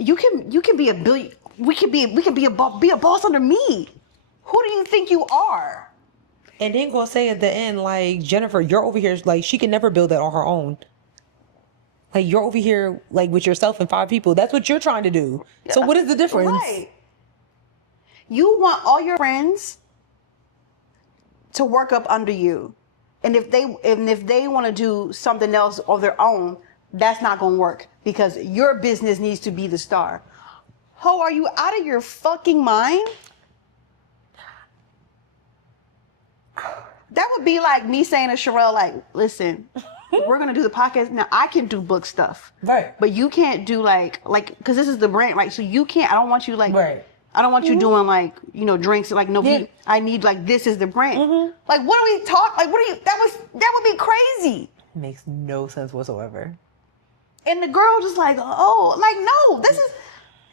you can be a billion. We can be a boss under me. Who do you think you are? And then gonna say at the end, like, Jennifer, you're over here, like, she can never build that on her own. Like, you're over here, like, with yourself and 5 people. That's what you're trying to do. So what is the difference? Right. You want all your friends to work up under you, and if they want to do something else of their own, that's not gonna work because your business needs to be the star. Ho, are you out of your fucking mind? That would be like me saying to Sherelle, like, listen, we're gonna do the podcast. Now I can do book stuff. Right. But you can't do like, because this is the brand, right? So you can't, I don't want you like, Right. I don't want you doing like, drinks, like, no, Yeah. I need like, this is the brand. Like, what do we talk? Like, that would be crazy. Makes no sense whatsoever. And the girl just like, no, this is,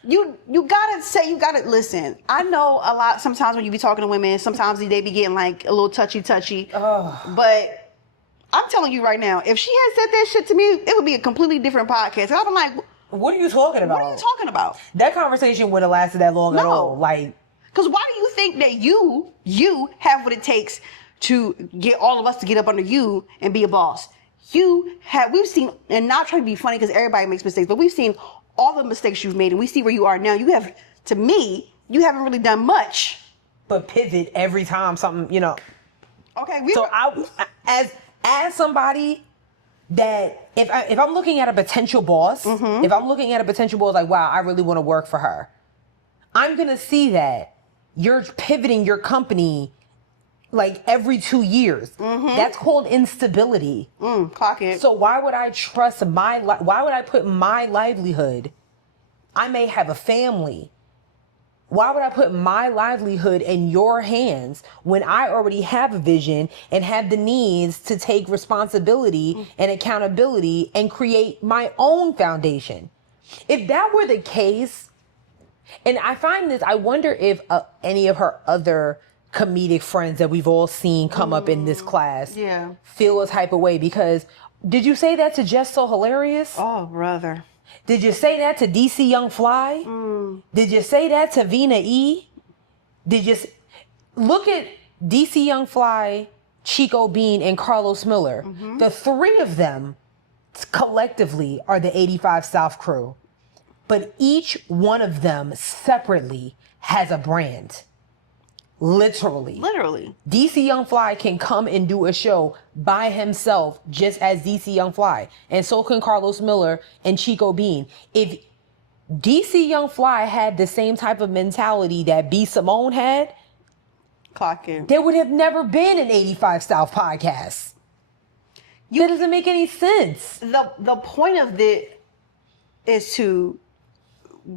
you gotta listen. I know a lot, sometimes when you be talking to women, sometimes they be getting like a little touchy. But I'm telling you right now, if she had said that shit to me, it would be a completely different podcast. I'm like, what are you talking about? what are you talking about? That conversation wouldn't have lasted that long at all. Like, because why do you think that you have what it takes to get all of us to get up under you and be a boss? We've seen, and not trying to be funny because everybody makes mistakes, but we've seen all the mistakes you've made and we see where you are now. You haven't really done much. but pivot every time something, Okay. So as somebody that if I'm looking at a potential boss, if I'm looking at a potential boss, like, wow, I really want to work for her, I'm going to see that you're pivoting your company like every 2 years. That's called instability. Clock it. So why would I trust why would I put my livelihood? I may have a family. Why would I put my livelihood in your hands when I already have a vision and have the needs to take responsibility and accountability and create my own foundation? If that were the case, and I find this, I wonder if any of her other comedic friends that we've all seen come up in this class feel a type of way, because did you say that to Just So Hilarious? Oh, brother. Did you say that to DC Young Fly? Did you say that to Vina E? Did you look at DC Young Fly, Chico Bean, and Carlos Miller? The three of them collectively are the 85 South crew. But each one of them separately has a brand. Literally. DC Young Fly can come and do a show by himself just as DC Young Fly. And so can Carlos Miller and Chico Bean. If DC Young Fly had the same type of mentality that B. Simone had, Clock it. there would have never been an 85 South podcast. That doesn't make any sense. The point of it is to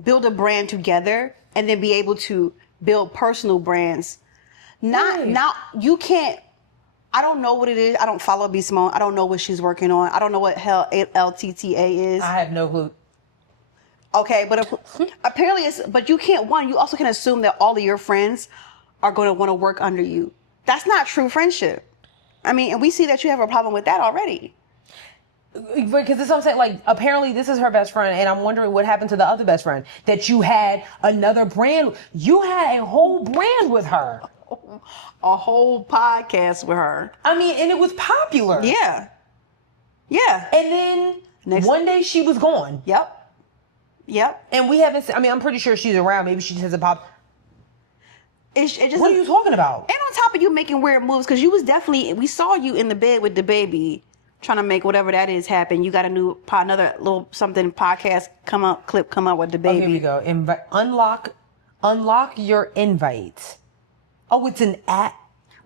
build a brand together and then be able to build personal brands. Not you can't. I don't know what it is. I don't follow B. Simone. I don't know what she's working on. I don't know what hell LTTA is. I have no clue. Okay, but apparently but you also can assume that all of your friends are going to want to work under you. That's not true friendship. I mean, and we see that you have a problem with that already. Because this is what I'm saying. Like, apparently this is her best friend, and I'm wondering what happened to the other best friend. That you had another brand. You had a whole brand with her. A whole podcast with her. I mean, and it was popular. Yeah. Yeah. And then one day she was gone. Yep. And we haven't. I mean, I'm pretty sure she's around. Maybe she just has a pop. It just, what are you talking about? And on top of you making weird moves, because you was definitely, we saw you in the bed with the baby trying to make whatever that is happen. You got another little something podcast come up with the baby. Oh, here we go. Unlock your invite. Oh, it's an app.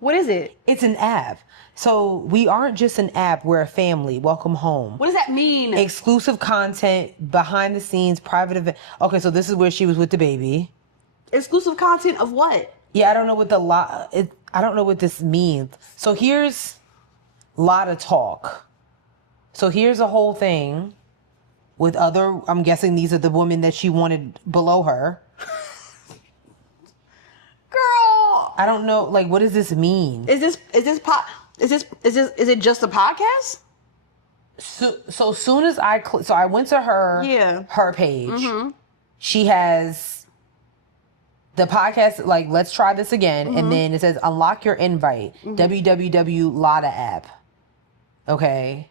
What is it? It's an app. So we aren't just an app. We're a family. Welcome home. What does that mean? Exclusive content, behind the scenes, private event. Okay, so this is where she was with the baby. Exclusive content of what? Yeah, I don't know what I don't know what this means. So here's a lot of talk. So here's a whole thing with I'm guessing these are the women that she wanted below her. Girl, I don't know. Like, what does this mean? Is it just a podcast? So soon as I went to her page. Mm-hmm. She has the podcast, like, let's try this again. Mm-hmm. And then it says, unlock your invite. Mm-hmm. www Lada app. Okay.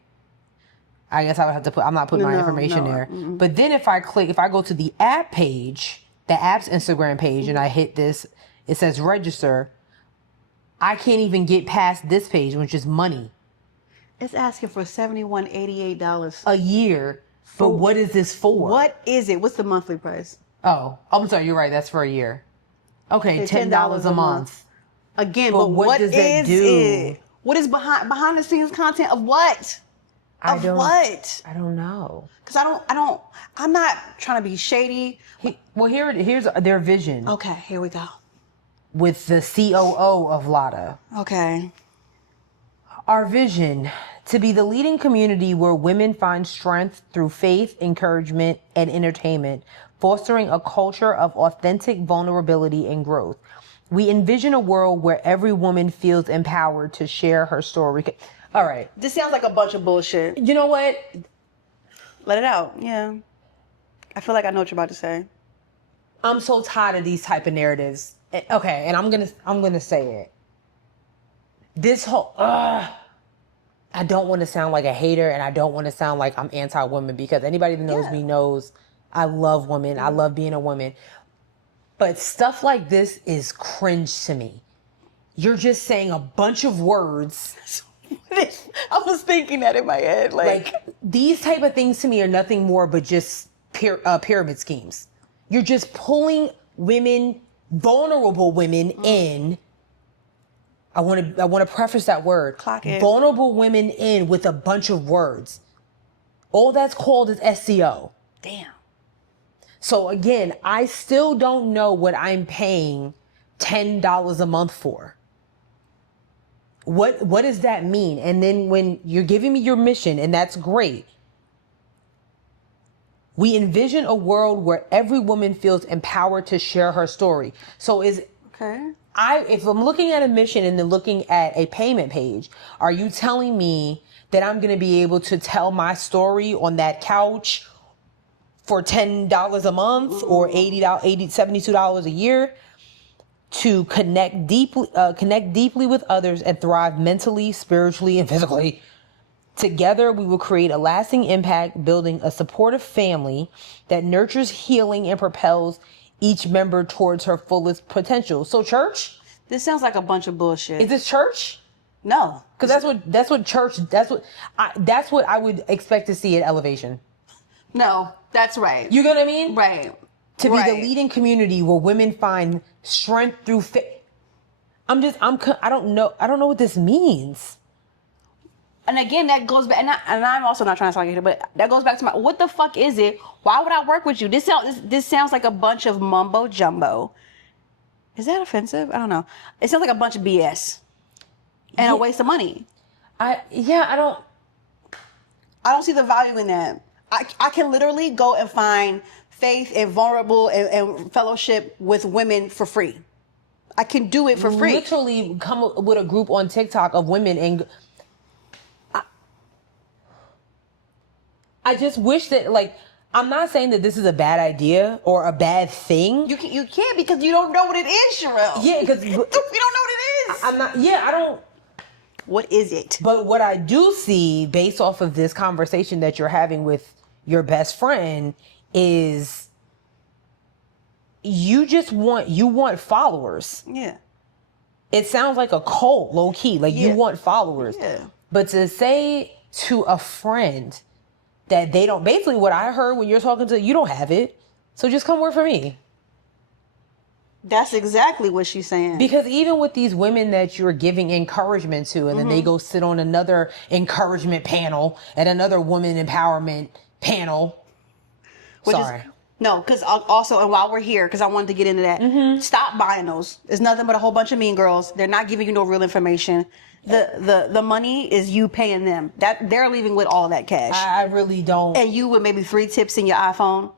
I guess I would have to I'm not putting my information there. Mm-hmm. But then if I go to the app page, the app's Instagram page, and I hit this, it says register. I can't even get past this page, which is money. It's asking for $71.88 a year. But what is this for? What is it? What's the monthly price? Oh, I'm sorry. You're right. That's for a year. Okay, $10 a month. Again, but what does that do? It? What is behind the scenes content of what? I don't know. Because I'm not trying to be shady. Here's their vision. Okay, here we go. With the COO of Lada. Okay. Our vision, to be the leading community where women find strength through faith, encouragement, and entertainment, fostering a culture of authentic vulnerability and growth. We envision a world where every woman feels empowered to share her story. All right. This sounds like a bunch of bullshit. You know what? Let it out. Yeah. I feel like I know what you're about to say. I'm so tired of these type of narratives. Okay, and I'm gonna say it. This whole I don't want to sound like a hater, and I don't want to sound like I'm anti-woman, because anybody that knows me knows I love women. I love being a woman. But stuff like this is cringe to me. You're just saying a bunch of words. I was thinking that in my head. Like these type of things to me are nothing more but just pyramid schemes. You're just pulling women, vulnerable women in. I want to preface that word. Clock it. Vulnerable women in with a bunch of words. All that's called is SEO. Damn. So again, I still don't know what I'm paying $10 a month for. What does that mean? And then when you're giving me your mission, and that's great. We envision a world where every woman feels empowered to share her story. So if I'm looking at a mission and then looking at a payment page, are you telling me that I'm going to be able to tell my story on that couch for $10 a month or $72 a year to connect deeply with others and thrive mentally, spiritually, and physically? Together, we will create a lasting impact, building a supportive family that nurtures healing and propels each member towards her fullest potential. So, church? This sounds like a bunch of bullshit. Is this church? No, because that's what church. That's what I would expect to see at Elevation. No, that's right. You get what I mean? Right. To be the leading community where women find strength through faith. I don't know what this means. And again, that goes back, and I'm also not trying to sound like it, but that goes back to what the fuck is it? Why would I work with you? This sounds like a bunch of mumbo jumbo. Is that offensive? I don't know. It sounds like a bunch of BS and a waste of money. I don't see the value in that. I can literally go and find faith and vulnerable and fellowship with women for free. I can do it for free. Literally come up with a group on TikTok of women, and I just wish that, like, I'm not saying that this is a bad idea or a bad thing. You can't because you don't know what it is, Sherelle. Yeah, because you don't know what it is. I'm not. Yeah, I don't. What is it? But what I do see, based off of this conversation that you're having with your best friend, is you want followers. Yeah. It sounds like a cult, low key. Like you want followers. Yeah. But to say to a friend that they don't, basically what I heard when you're talking to, you don't have it, so just come work for me. That's exactly what she's saying. Because even with these women that you're giving encouragement to, and then they go sit on another encouragement panel at another woman empowerment panel. No, because also, and while we're here, because I wanted to get into that, stop buying those. It's nothing but a whole bunch of mean girls. They're not giving you no real information. The money is you paying them. That they're leaving with all that cash. I really don't. And you with maybe 3 tips in your iPhone.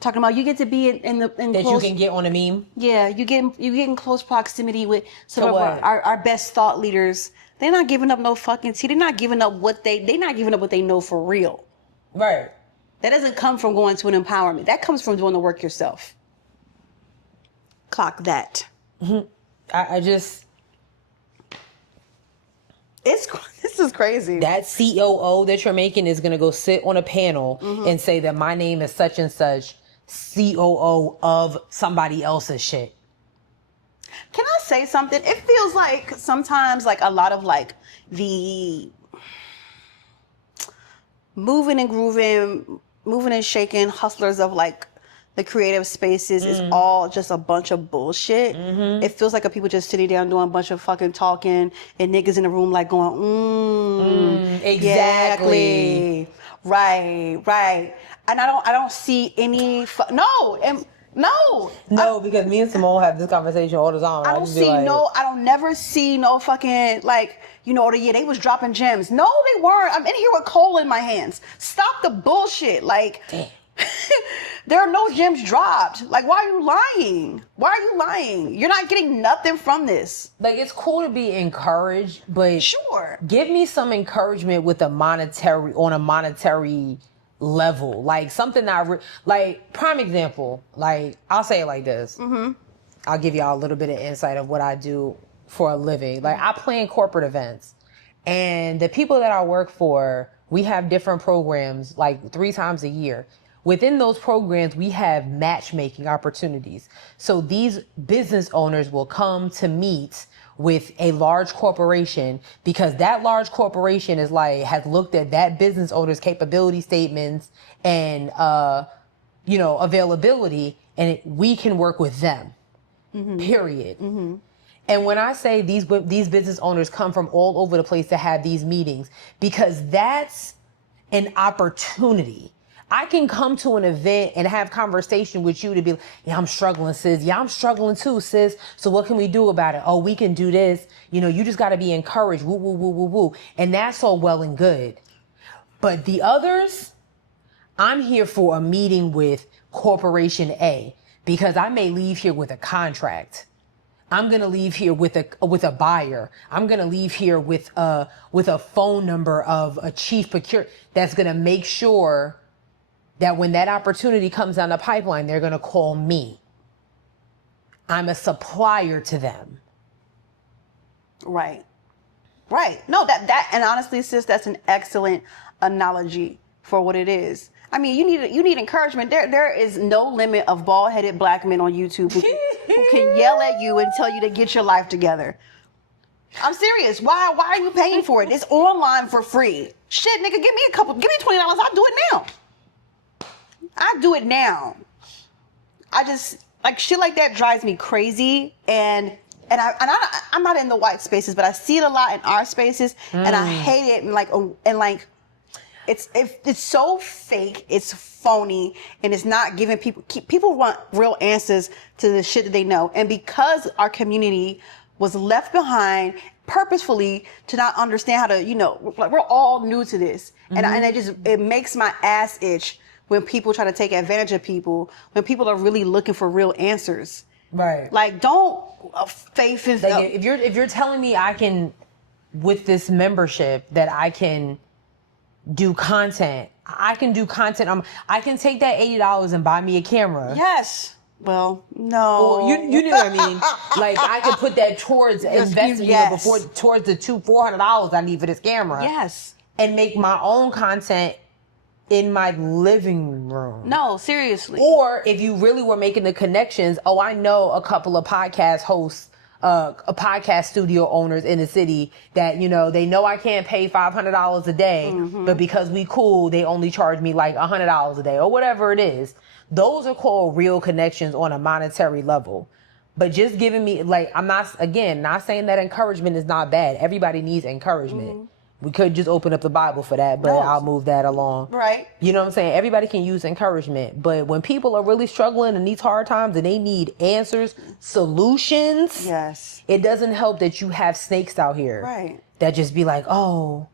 Talking about you get to be in that close, you can get on a meme. Yeah, you get in close proximity with some of what? our best thought leaders. They're not giving up no fucking tea. They're not giving up what they know for real. Right. That doesn't come from going to an empowerment. That comes from doing the work yourself. Clock that. I just... This is crazy. That COO that you're making is going to go sit on a panel and say that my name is such and such COO of somebody else's shit. Can I say something? It feels like sometimes like a lot of like the moving and grooving, moving and shaking hustlers of like the creative spaces is all just a bunch of bullshit. It feels like people just sitting down doing a bunch of fucking talking and niggas in the room like going, exactly. Right. And I don't see any, because me and Simone have this conversation all the time. I don't never see no fucking like, they was dropping gems. No, they weren't. I'm in here with coal in my hands. Stop the bullshit. Like, damn. There are no gems dropped. Like, why are you lying? You're not getting nothing from this. Like, it's cool to be encouraged, but sure, give me some encouragement with on a monetary level. Like something like prime example. Like, I'll say it like this. I'll give y'all a little bit of insight of what I do for a living. Like, I plan corporate events, and the people that I work for, we have different programs like 3 times a year. Within those programs, we have matchmaking opportunities. So these business owners will come to meet with a large corporation because that large corporation has looked at that business owner's capability statements and, availability, and we can work with them, period. And when I say these business owners come from all over the place to have these meetings, because that's an opportunity. I can come to an event and have conversation with you to be like, yeah, I'm struggling, sis. Yeah, I'm struggling too, sis. So what can we do about it? Oh, we can do this. You just got to be encouraged. Woo, woo, woo, woo, woo. And that's all well and good. But the others, I'm here for a meeting with Corporation A because I may leave here with a contract. I'm going to leave here with a buyer. I'm going to leave here with a phone number of a chief procurement that's going to make sure that when that opportunity comes down the pipeline, they're going to call me. I'm a supplier to them. Right. No, that, and honestly, sis, that's an excellent analogy for what it is. I mean, you need encouragement. There is no limit of bald-headed black men on YouTube who can yell at you and tell you to get your life together. I'm serious. Why are you paying for it? It's online for free. Shit, nigga, give me $20. I'll do it now. I do it now. I just, like, shit like that drives me crazy. And I'm not in the white spaces, but I see it a lot in our spaces, and I hate it. And it's so fake, it's phony, and it's not giving people want real answers to the shit that they know. And because our community was left behind purposefully to not understand how to, like, we're all new to this, and it makes my ass itch when people try to take advantage of people, when people are really looking for real answers. Right. Like, don't faith is Like, if you're telling me I can, with this membership, that I can do content, I can do content. I can take that $80 and buy me a camera. Yes. Well, no. Or you know what I mean? Like, I could put that towards investing, before towards the $400 I need for this camera. Yes. And make my own content in my living room. No, seriously. Or if you really were making the connections, I know a couple of podcast hosts, a podcast studio owners in the city that, they know I can't pay $500 a day, but because we cool, they only charge me like $100 a day or whatever it is. Those are called real connections on a monetary level. But just giving me, like, I'm not saying that encouragement is not bad. Everybody needs encouragement. We could just open up the Bible for that, but I'll move that along. Right. You know what I'm saying? Everybody can use encouragement. But when people are really struggling in these hard times and they need answers, solutions, it doesn't help that you have snakes out here. Right. That just be like, oh,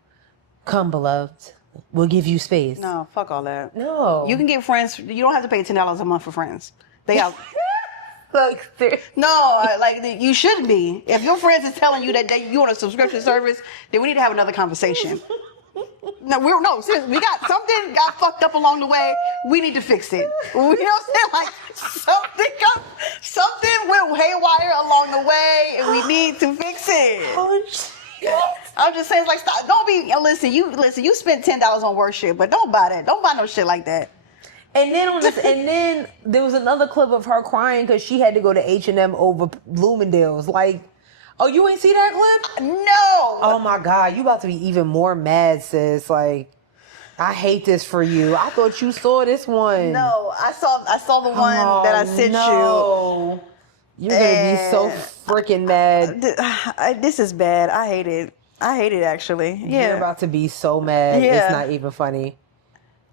come, beloved. We'll give you space. No, fuck all that. No. You can get friends. You don't have to pay $10 a month for friends. They have... Like, you should be. If your friends is telling you that you on a subscription service, then we need to have another conversation. Seriously, we got something got fucked up along the way. We need to fix it. You know what I'm saying? Like something went haywire along the way, and we need to fix it. I'm just saying, like, stop. Don't be. Listen. You spent $10 on work shit, but don't buy that. Don't buy no shit like that. And then there was another clip of her crying because she had to go to H&M over Bloomingdale's. Like, oh, you ain't see that clip? No. Oh my God, you about to be even more mad, sis. Like, I hate this for you. I thought you saw this one. No, I saw the one that I sent you. You're gonna be so freaking mad. This is bad. I hate it. Actually. Yeah. You're about to be so mad. Yeah. It's not even funny.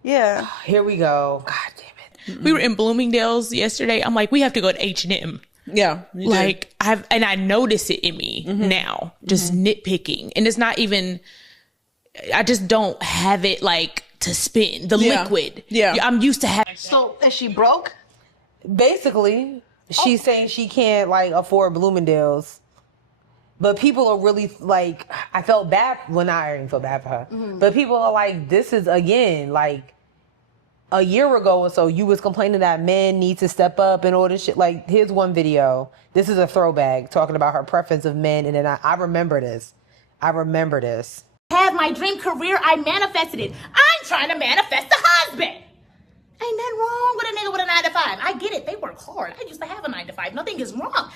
Yeah. Here we go. God damn it. We were in Bloomingdale's yesterday. I'm like, we have to go to H&M. Yeah. Like, I notice it in me now, just nitpicking. And it's not even, I just don't have it like to spin the liquid. Yeah. I'm used to having. So is she broke? Basically, she's saying she can't like afford Bloomingdale's. But people are really like, I felt bad. Well, I didn't feel bad for her. But people are like, this is again, like a year ago or so, you was complaining that men need to step up and all this shit. Like, here's one video. This is a throwback talking about her preference of men. And then I remember this. Have my dream career, I manifested it. I'm trying to manifest a husband. Ain't nothing wrong with a nigga with a 9 to 5. I get it. They work hard. I used to have a 9 to 5. Nothing is wrong.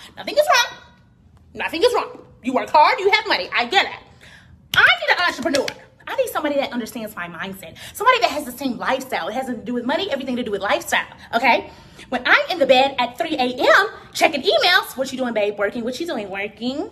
You work hard, you have money. I get it. I need an entrepreneur. I need somebody that understands my mindset. Somebody that has the same lifestyle. It has nothing to do with money, everything to do with lifestyle. Okay? When I'm in the bed at 3 a.m. checking emails, what you doing, babe? Working. What you doing? Working.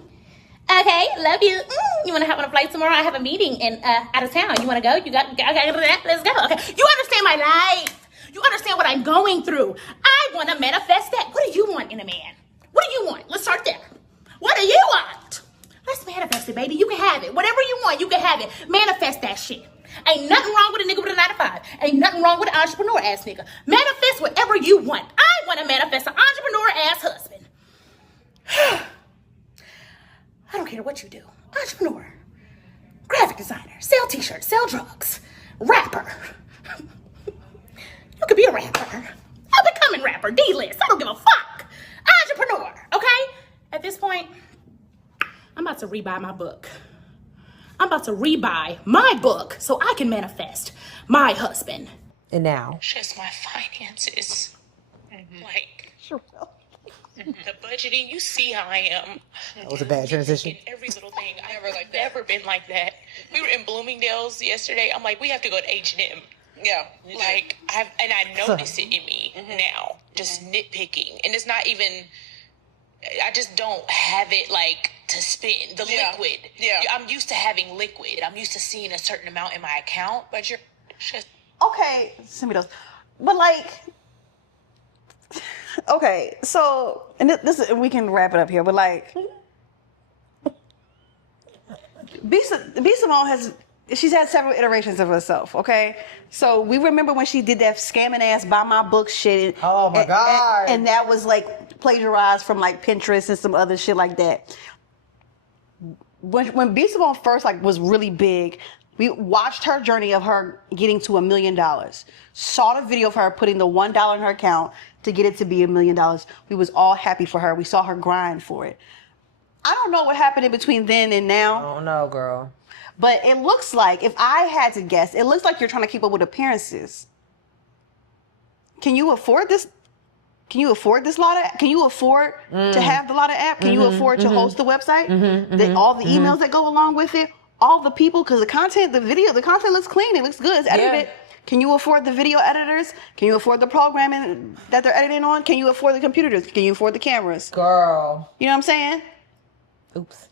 Okay, love you. You want to hop on a flight tomorrow? I have a meeting in out of town. You want to go? You got that? Let's go. Okay. You understand my life. You understand what I'm going through. I want to manifest that. What do you want in a man? What do you want? Let's start there. What do you want? Let's manifest it, baby. You can have it. Whatever you want, you can have it. Manifest that shit. Ain't nothing wrong with a nigga with a 9 to 5. Ain't nothing wrong with an entrepreneur ass nigga. Manifest whatever you want. I want to manifest an entrepreneur ass husband. I don't care what you do. Entrepreneur, graphic designer, sell t-shirts, sell drugs, rapper. You could be a rapper. A becoming rapper, D-list. I don't give a fuck. Entrepreneur, okay? At this point, I'm about to rebuy my book. I'm about to rebuy my book so I can manifest my husband. And now. Just my finances. Like, the budgeting, you see how I am. That was a bad transition. Every little thing. I've never been like that. We were in Bloomingdale's yesterday. I'm like, we have to go to H&M. Yeah. Like, I notice it in me now, just nitpicking. And it's not even, I just don't have it like to spin the liquid. Yeah. I'm used to having liquid. I'm used to seeing a certain amount in my account, but you're just. Okay, send me those. But like, okay, so, and this we can wrap it up here, but like, B. Simone she's had several iterations of herself, okay? So we remember when she did that scamming ass buy my book shit. Oh my God. And that was like plagiarized from like Pinterest and some other shit like that. When Be Simone first like was really big, we watched her journey of her getting to $1 million. Saw the video of her putting the $1 in her account to get it to be $1 million. We was all happy for her. We saw her grind for it. I don't know what happened in between then and now. Oh no, girl. But it looks like, if I had to guess, it looks like you're trying to keep up with appearances. Can you afford this? Can you afford this Lada? Can you afford to have the Lada app? Can you afford to host the website? All the emails that go along with it? All the people? Because the content looks clean. It looks good. It's edited. Yeah. Can you afford the video editors? Can you afford the programming that they're editing on? Can you afford the computers? Can you afford the cameras? Girl. You know what I'm saying? Oops.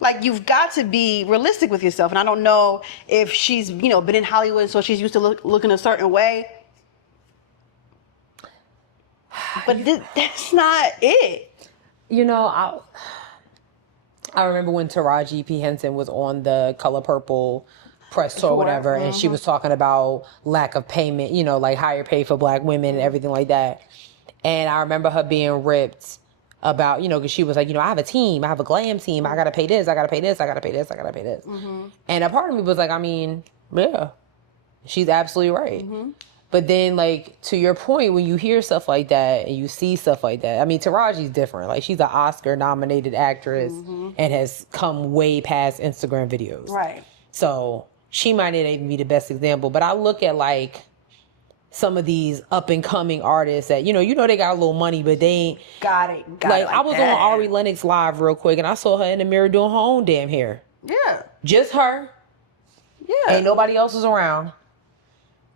Like, you've got to be realistic with yourself. And I don't know if she's, been in Hollywood, so she's used to looking a certain way. But that's not it. I remember when Taraji P. Henson was on the Color Purple press tour or whatever, and she was talking about lack of payment, like higher pay for Black women and everything like that. And I remember her being ripped about, because she was like, I have a team, I have a glam team, I gotta pay this, I gotta pay this, I gotta pay this, I gotta pay this. And a part of me was like, yeah, she's absolutely right. But then, like, to your point, when you hear stuff like that and you see stuff like that, Taraji's different. Like, she's an Oscar-nominated actress and has come way past Instagram videos. Right. So she might not even be the best example. But I look at, like, some of these up-and-coming artists that, they got a little money, but they ain't... Got it. I was on Ari Lennox Live real quick, and I saw her in the mirror doing her own damn hair. Yeah. Just her. Yeah. Ain't nobody else was around.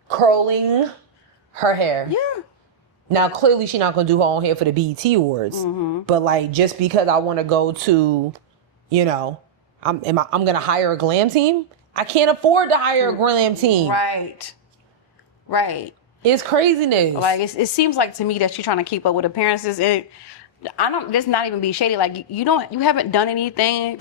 Curling her hair. Yeah. Now, clearly, she's not going to do her own hair for the BET Awards. But, like, just because I want to go to, I'm going to hire a glam team? I can't afford to hire a glam team. Right. It's craziness. Like, it seems like to me that she's trying to keep up with appearances. And let's not even be shady. Like, you haven't done anything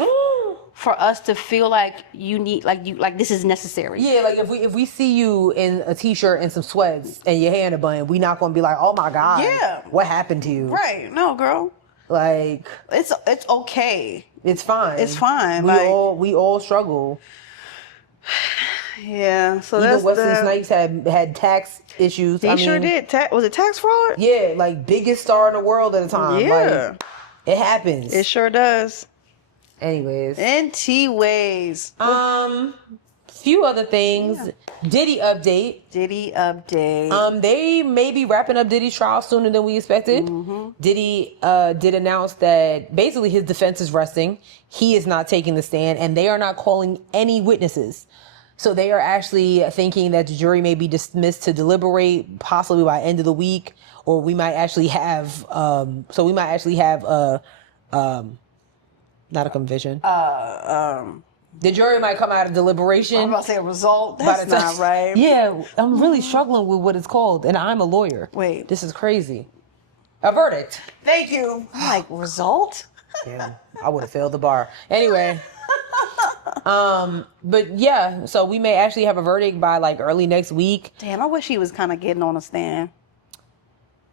for us to feel like you need, like this is necessary. Yeah, like if we see you in a t-shirt and some sweats and your hair in a bun, we not gonna be like, oh my God, yeah, what happened to you? Right? No, girl. Like it's okay. It's fine. It's fine. We all struggle. Yeah. So even Wesley Snipes had tax issues. He sure did. Was it tax fraud? Yeah, like biggest star in the world at the time. Yeah. Like, it happens. It sure does. Anyways. NT ways. Few other things. Yeah. Diddy update. They may be wrapping up Diddy's trial sooner than we expected. Diddy did announce that basically his defense is resting. He is not taking the stand, and they are not calling any witnesses. So they are actually thinking that the jury may be dismissed to deliberate possibly by end of the week, or we might actually have not a conviction. The jury might come out of deliberation. I'm about to say a result. That's not right. Yeah, I'm really struggling with what it's called, and I'm a lawyer. Wait. This is crazy. A verdict. Thank you. I'm like, result? Yeah, I would have failed the bar. Anyway. But yeah, so we may actually have a verdict by like early next week. Damn, I wish he was kind of getting on a stand.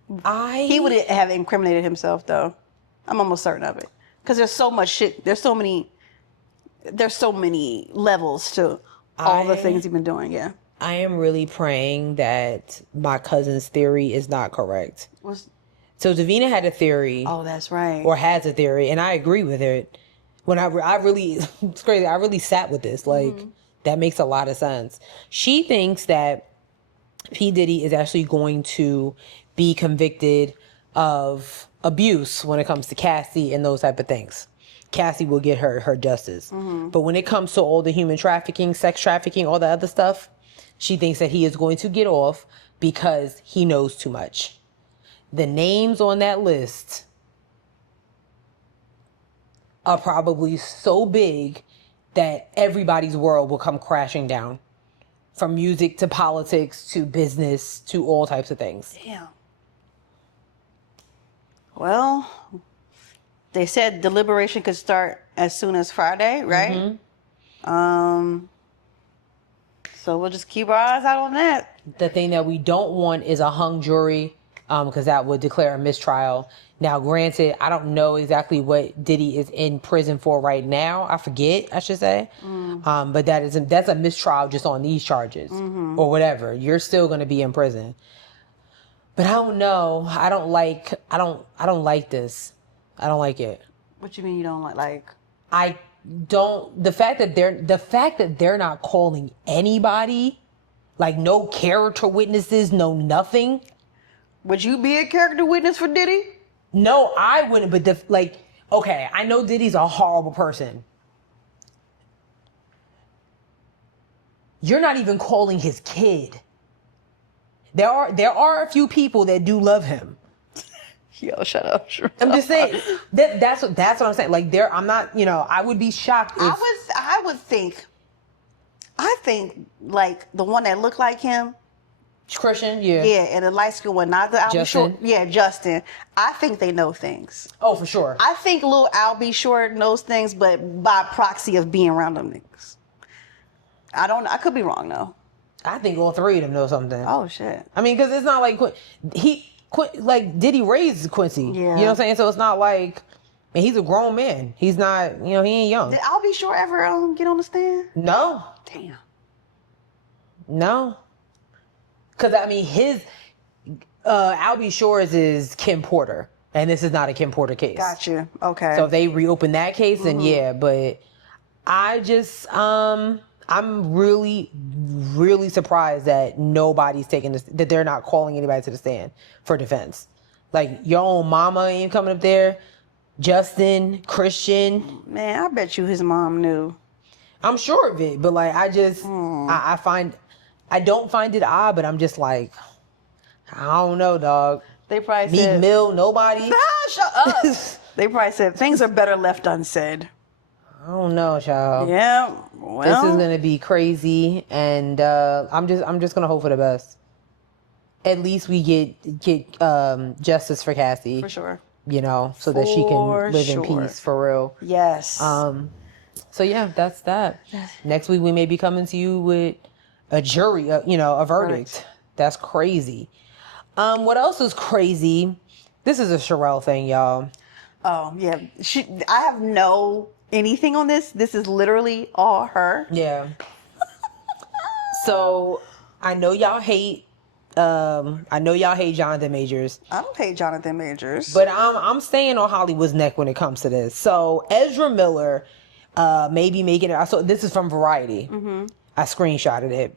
He would have incriminated himself, though. I'm almost certain of it. Because there's so much shit. There's so many levels to all the things he's been doing. Yeah. I am really praying that my cousin's theory is not correct. So Davina had a theory. Oh, that's right. Or has a theory, and I agree with it. When I really, it's crazy. I really sat with this. Like, that makes a lot of sense. She thinks that P. Diddy is actually going to be convicted of abuse when it comes to Cassie and those type of things. Cassie will get her justice. But when it comes to all the human trafficking, sex trafficking, all the other stuff, she thinks that he is going to get off because he knows too much. The names on that list are probably so big that everybody's world will come crashing down. From music to politics to business to all types of things. Damn. Well, they said deliberation could start as soon as Friday, right? So we'll just keep our eyes out on that. The thing that we don't want is a hung jury, because that would declare a mistrial. Now, granted, I don't know exactly what Diddy is in prison for right now. I forget, I should say. But that's a mistrial just on these charges or whatever. You're still going to be in prison. But I don't know. I don't like this. I don't like it. What you mean you don't like? I don't. The fact that they're not calling anybody, like no character witnesses, no nothing. Would you be a character witness for Diddy? No, I wouldn't. But okay, I know Diddy's a horrible person. You're not even calling his kid. There are a few people that do love him. Yo, shut up. I'm just saying that's what I'm saying. Like I'm not, I would be shocked if I think like the one that looked like him. Christian, yeah. Yeah, and the light skin one, not the Albie Short. Yeah, Justin. I think they know things. Oh, for sure. I think little Albie Short knows things, but by proxy of being around them niggas. I could be wrong though. I think all three of them know something. Oh shit. I mean, because it's not like Diddy raised Quincy. Yeah. You know what I'm saying? So it's not like, and he's a grown man. He's not, he ain't young. Did Albie Short ever get on the stand? No. Damn. No. Because, I mean, his, Albie Shores is Kim Porter. And this is not a Kim Porter case. Gotcha. Okay. So if they reopen that case, then yeah. But I just, I'm really, really surprised that nobody's taking this, that they're not calling anybody to the stand for defense. Like, your own mama ain't coming up there. Justin, Christian. Man, I bet you his mom knew. I'm sure of it. But, like, I just, I don't find it odd, but I'm just like, I don't know, dog. They probably Meek said, Mill, nobody. Shut up. They probably said things are better left unsaid. I don't know, child. Yeah, well, this is gonna be crazy, and I'm just gonna hope for the best. At least we get justice for Cassie, for sure. So that she can live in peace for real. Yes. So yeah, that's that. Next week we may be coming to you with a jury, a verdict. Right. That's crazy. What else is crazy? This is a Sherelle thing, y'all. Oh yeah, I have no anything on this. This is literally all her. Yeah. So I know y'all hate. Jonathan Majors. I don't hate Jonathan Majors, but I'm staying on Hollywood's neck when it comes to this. So Ezra Miller may be making it. So this is from Variety. Mm-hmm. I screenshotted it.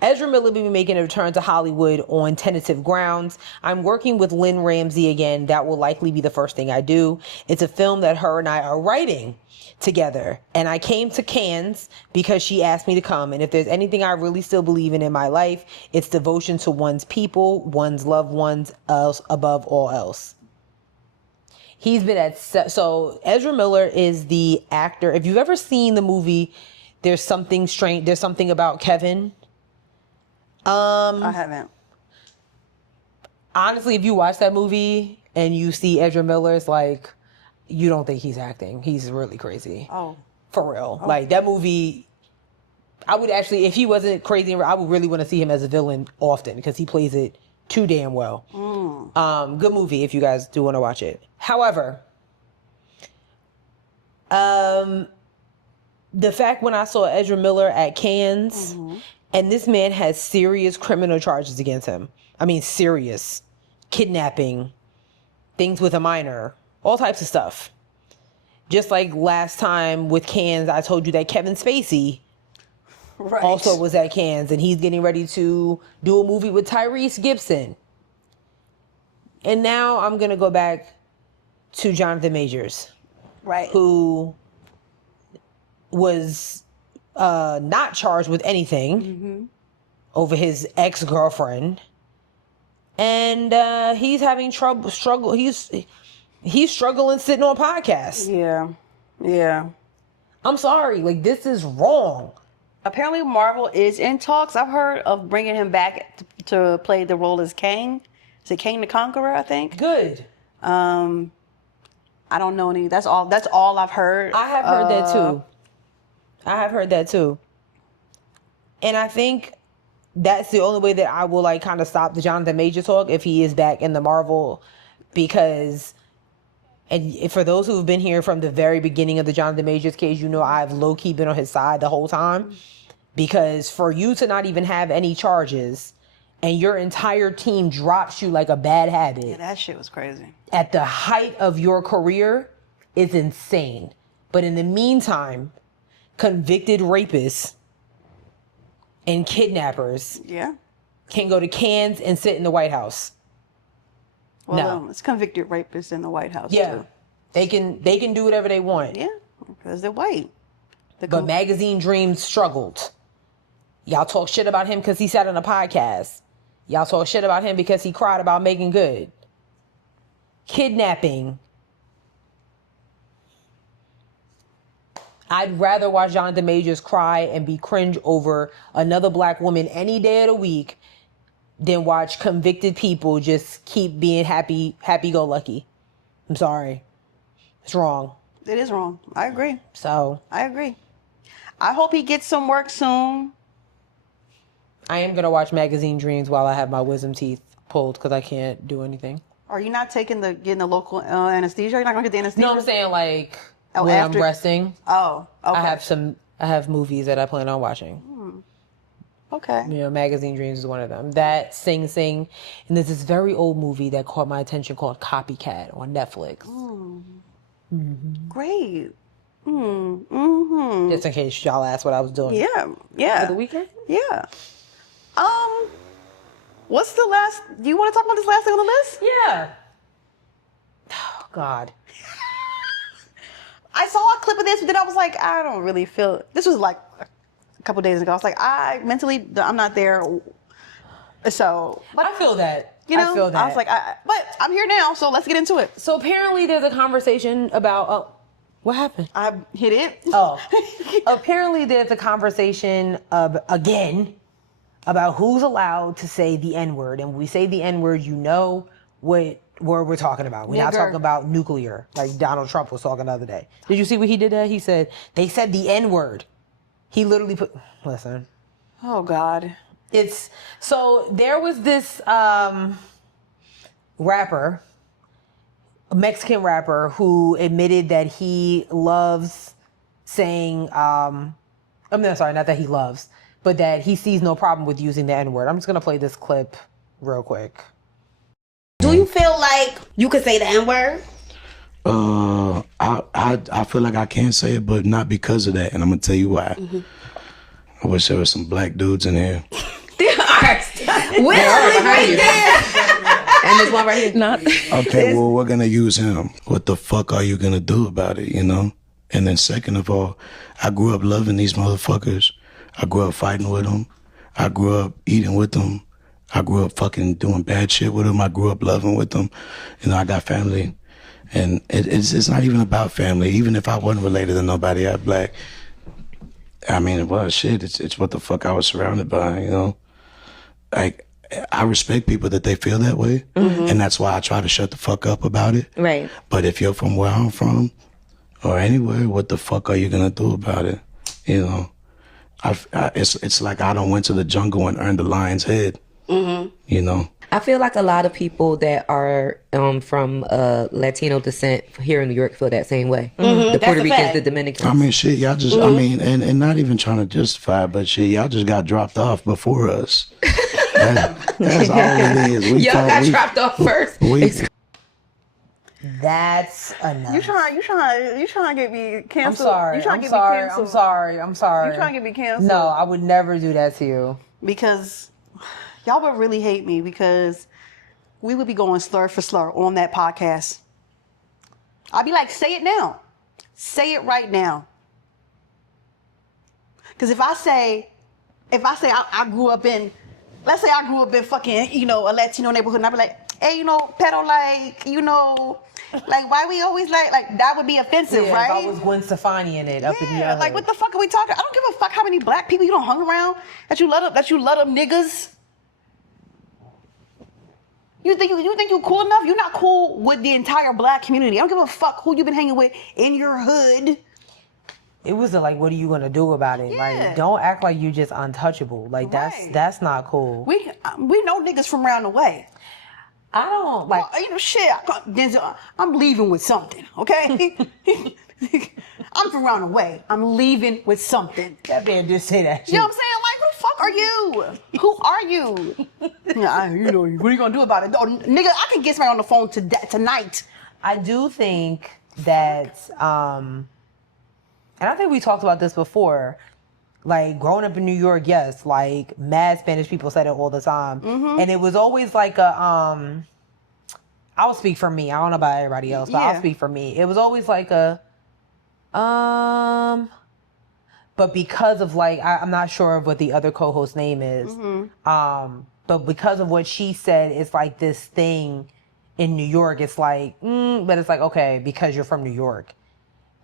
Ezra Miller will be making a return to Hollywood on tentative grounds. I'm working with Lynn Ramsey again. That will likely be the first thing I do. It's a film that her and I are writing together. And I came to Cannes because she asked me to come. And if there's anything I really still believe in my life, it's devotion to one's people, one's loved ones, else above all else. He's been so Ezra Miller is the actor. If you've ever seen the movie, There's Something Strange, There's Something About Kevin. I haven't. Honestly, if you watch that movie and you see Ezra Miller, it's like, you don't think he's acting. He's really crazy. Oh. For real. Oh. Like, that movie, I would actually, if he wasn't crazy, I would really want to see him as a villain often because he plays it too damn well. Good movie if you guys do want to watch it. However, the fact when I saw Ezra Miller at Cannes, and this man has serious criminal charges against him. I mean, serious. Kidnapping, things with a minor, all types of stuff. Just like last time with Cannes, I told you that Kevin Spacey also was at Cannes, and he's getting ready to do a movie with Tyrese Gibson. And now I'm going to go back to Jonathan Majors. Right. Who was not charged with anything over his ex-girlfriend. And he's having struggle. He's struggling sitting on podcasts. Yeah. Yeah. I'm sorry. Like, this is wrong. Apparently Marvel is in talks. I've heard of bringing him back to play the role as Kang. Is it Kang the Conqueror, I think? Good. I don't know any. That's all I've heard. I have heard that too. And I think that's the only way that I will like kind of stop the Jonathan Major talk if he is back in the Marvel, because, and for those who have been here from the very beginning of the Jonathan Majors case, you know I've low-key been on his side the whole time, because for you to not even have any charges and your entire team drops you like a bad habit. Yeah, that shit was crazy. At the height of your career is insane. But in the meantime, convicted rapists and kidnappers can go to Cannes and sit in the White House. Well, it's convicted rapists in the White House too. They can do whatever they want. Yeah, because they're white. But Magazine Dreams struggled. Y'all talk shit about him because he sat on a podcast. Y'all talk shit about him because he cried about making good. Kidnapping. I'd rather watch Jonathan Majors cry and be cringe over another black woman any day of the week than watch convicted people just keep being happy-go-lucky. I'm sorry. It's wrong. It is wrong. I agree. So. I agree. I hope he gets some work soon. I am going to watch Magazine Dreams while I have my wisdom teeth pulled because I can't do anything. Are you not getting the local anesthesia? You're not going to get the anesthesia? No, I'm saying like when I'm resting. Oh, okay. I have movies that I plan on watching. Okay. You know, Magazine Dreams is one of them. That Sing Sing. And there's this very old movie that caught my attention called Copycat on Netflix. Great. Just in case y'all asked what I was doing. Yeah. For the weekend? Yeah. What's the last? Do you want to talk about this last thing on the list? Yeah. Oh, God. I saw a clip of this, but then I was like, I don't really feel. This was like a couple days ago. I was like, I'm not there. So, but I feel that. You know, I feel that. I was like, but I'm here now, so let's get into it. So apparently, there's a conversation about. What happened? I hit it. Oh. Apparently, there's a conversation again about who's allowed to say the N-word. And when we say the N-word, you know what word we're talking about. We're not talking about nuclear, like Donald Trump was talking the other day. Did you see what he did there? He said, they said the N-word. He literally listen. Oh, God. So there was this rapper, a Mexican rapper, who admitted that he loves saying, not that he loves, but that he sees no problem with using the N-word. I'm just going to play this clip real quick. Do you feel like you could say the N-word? I feel like I can say it, but not because of that, and I'm going to tell you why. I wish there was some black dudes in here. There are. Well, right there. And there's one right here. Not. Okay, well, we're going to use him. What the fuck are you going to do about it, you know? And then second of all, I grew up loving these motherfuckers. I grew up fighting with them. I grew up eating with them. I grew up fucking doing bad shit with them. I grew up loving with them. You know, I got family. And it's not even about family. Even if I wasn't related to nobody out black, I mean, it was shit. It's what the fuck I was surrounded by, you know? Like, I respect people that they feel that way. And that's why I try to shut the fuck up about it. Right. But if you're from where I'm from or anywhere, what the fuck are you going to do about it? You know? It's like I done went to the jungle and earned the lion's head. You know? I feel like a lot of people that are from Latino descent here in New York feel that same way. The Puerto Ricans, the Dominicans. I mean, shit, y'all just, I mean, and not even trying to justify it, but shit, y'all just got dropped off before us. That's all it is. Y'all got dropped off first. That's enough. You trying to get me canceled? I'm sorry. I'm sorry. You trying to get me canceled? No, I would never do that to you. Because y'all would really hate me because we would be going slur for slur on that podcast. I'd be like, say it now. Say it right now. Because if I say I grew up in, let's say I grew up in fucking, you know, a Latino neighborhood, and I'd be like, hey, you know, pedo, like, you know, like, why we always like that would be offensive, right? If I was Gwen Stefani in it up in your like, what the fuck are we talking? I don't give a fuck how many black people you don't hung around that you love them niggas. You think you cool enough? You're not cool with the entire black community. I don't give a fuck who you've been hanging with in your hood. It was like, what are you gonna do about it? Yeah. Like, don't act like you just untouchable. Like that's not cool. We know niggas from around the way. I don't like. Well, shit. I'm leaving with something. Okay. I'm from around the way. I'm leaving with something. That man just say that shit. You know what I'm saying? Like, who the fuck are you? Who are you? You know, what are you gonna do about it? Oh, nigga, I can get somebody on the phone tonight. I do think that, and I think we talked about this before. Like, growing up in New York, yes, like, mad Spanish people said it all the time. Mm-hmm. And it was always like a, I'll speak for me. I don't know about everybody else, but I'll speak for me. It was always like a, but because of like, I'm not sure of what the other co-host's name is. Mm-hmm. But because of what she said, it's like this thing in New York. It's like, but it's like, okay, because you're from New York.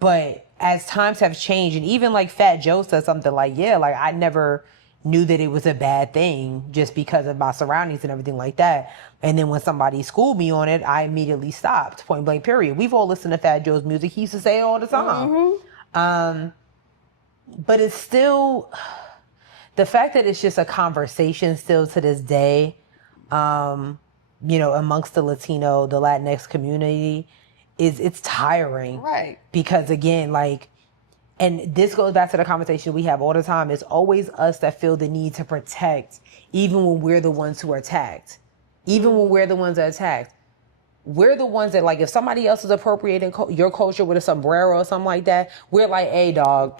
But as times have changed, and even like Fat Joe said something like, yeah, like I never knew that it was a bad thing just because of my surroundings and everything like that. And then when somebody schooled me on it, I immediately stopped, point blank period. We've all listened to Fat Joe's music. He used to say it all the time. Mm-hmm. But it's still, the fact that it's just a conversation still to this day, you know, amongst the Latino, the Latinx community, it's tiring. Right. Because again, like, and this goes back to the conversation we have all the time. It's always us that feel the need to protect, even when we're the ones who are attacked. Even when we're the ones that are attacked. We're the ones that, like, if somebody else is appropriating your culture with a sombrero or something like that, we're like, hey, dog.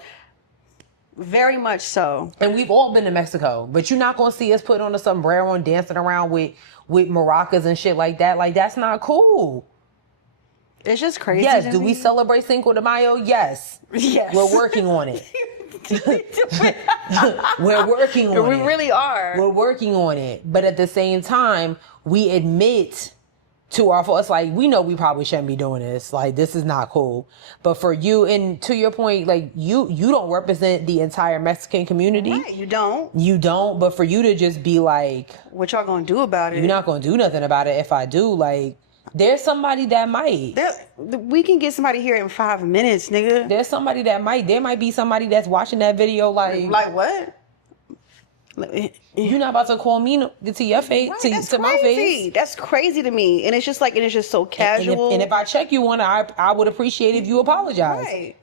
Very much so. And we've all been to Mexico, but you're not going to see us put on a sombrero and dancing around with maracas and shit like that. Like, that's not cool. It's just crazy. Yes. Do we celebrate Cinco de Mayo? Yes. Yes. We're working on it. We're working on it. We really are. We're working on it. But at the same time, we admit to our faults, like, we know we probably shouldn't be doing this. Like, this is not cool. But for you, and to your point, like, you don't represent the entire Mexican community. Right, you don't. You don't. But for you to just be like, what y'all gonna do about it? You're not gonna do nothing about it. If I do, like, there's somebody that might. We can get somebody here in 5 minutes, nigga. There's somebody that might. There might be somebody that's watching that video like what? You're not about to call me to your face, right, to my face. That's crazy to me. And it's just like, and it's just so casual. And if I check you on it, I would appreciate if you apologize. Right.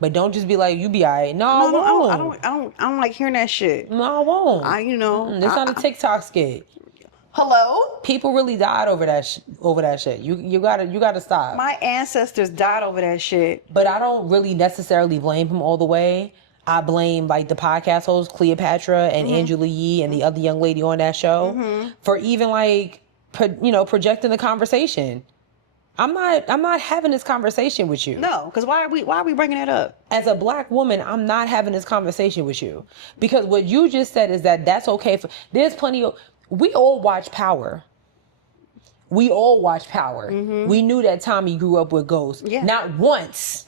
But don't just be like, you be all right. No, I won't. I don't like hearing that shit. No, I won't. It's not a TikTok skit. Hello? People really died over that shit. You gotta stop. My ancestors died over that shit. But I don't really necessarily blame him all the way. I blame like the podcast host Cleopatra and Angela Yee and the other young lady on that show for even like projecting the conversation. I'm not having this conversation with you. No, because why are we bringing it up? As a black woman, I'm not having this conversation with you because what you just said is that's okay for. There's plenty of. We all watch Power. We all watch Power. Mm-hmm. We knew that Tommy grew up with ghosts. Yeah. Not once.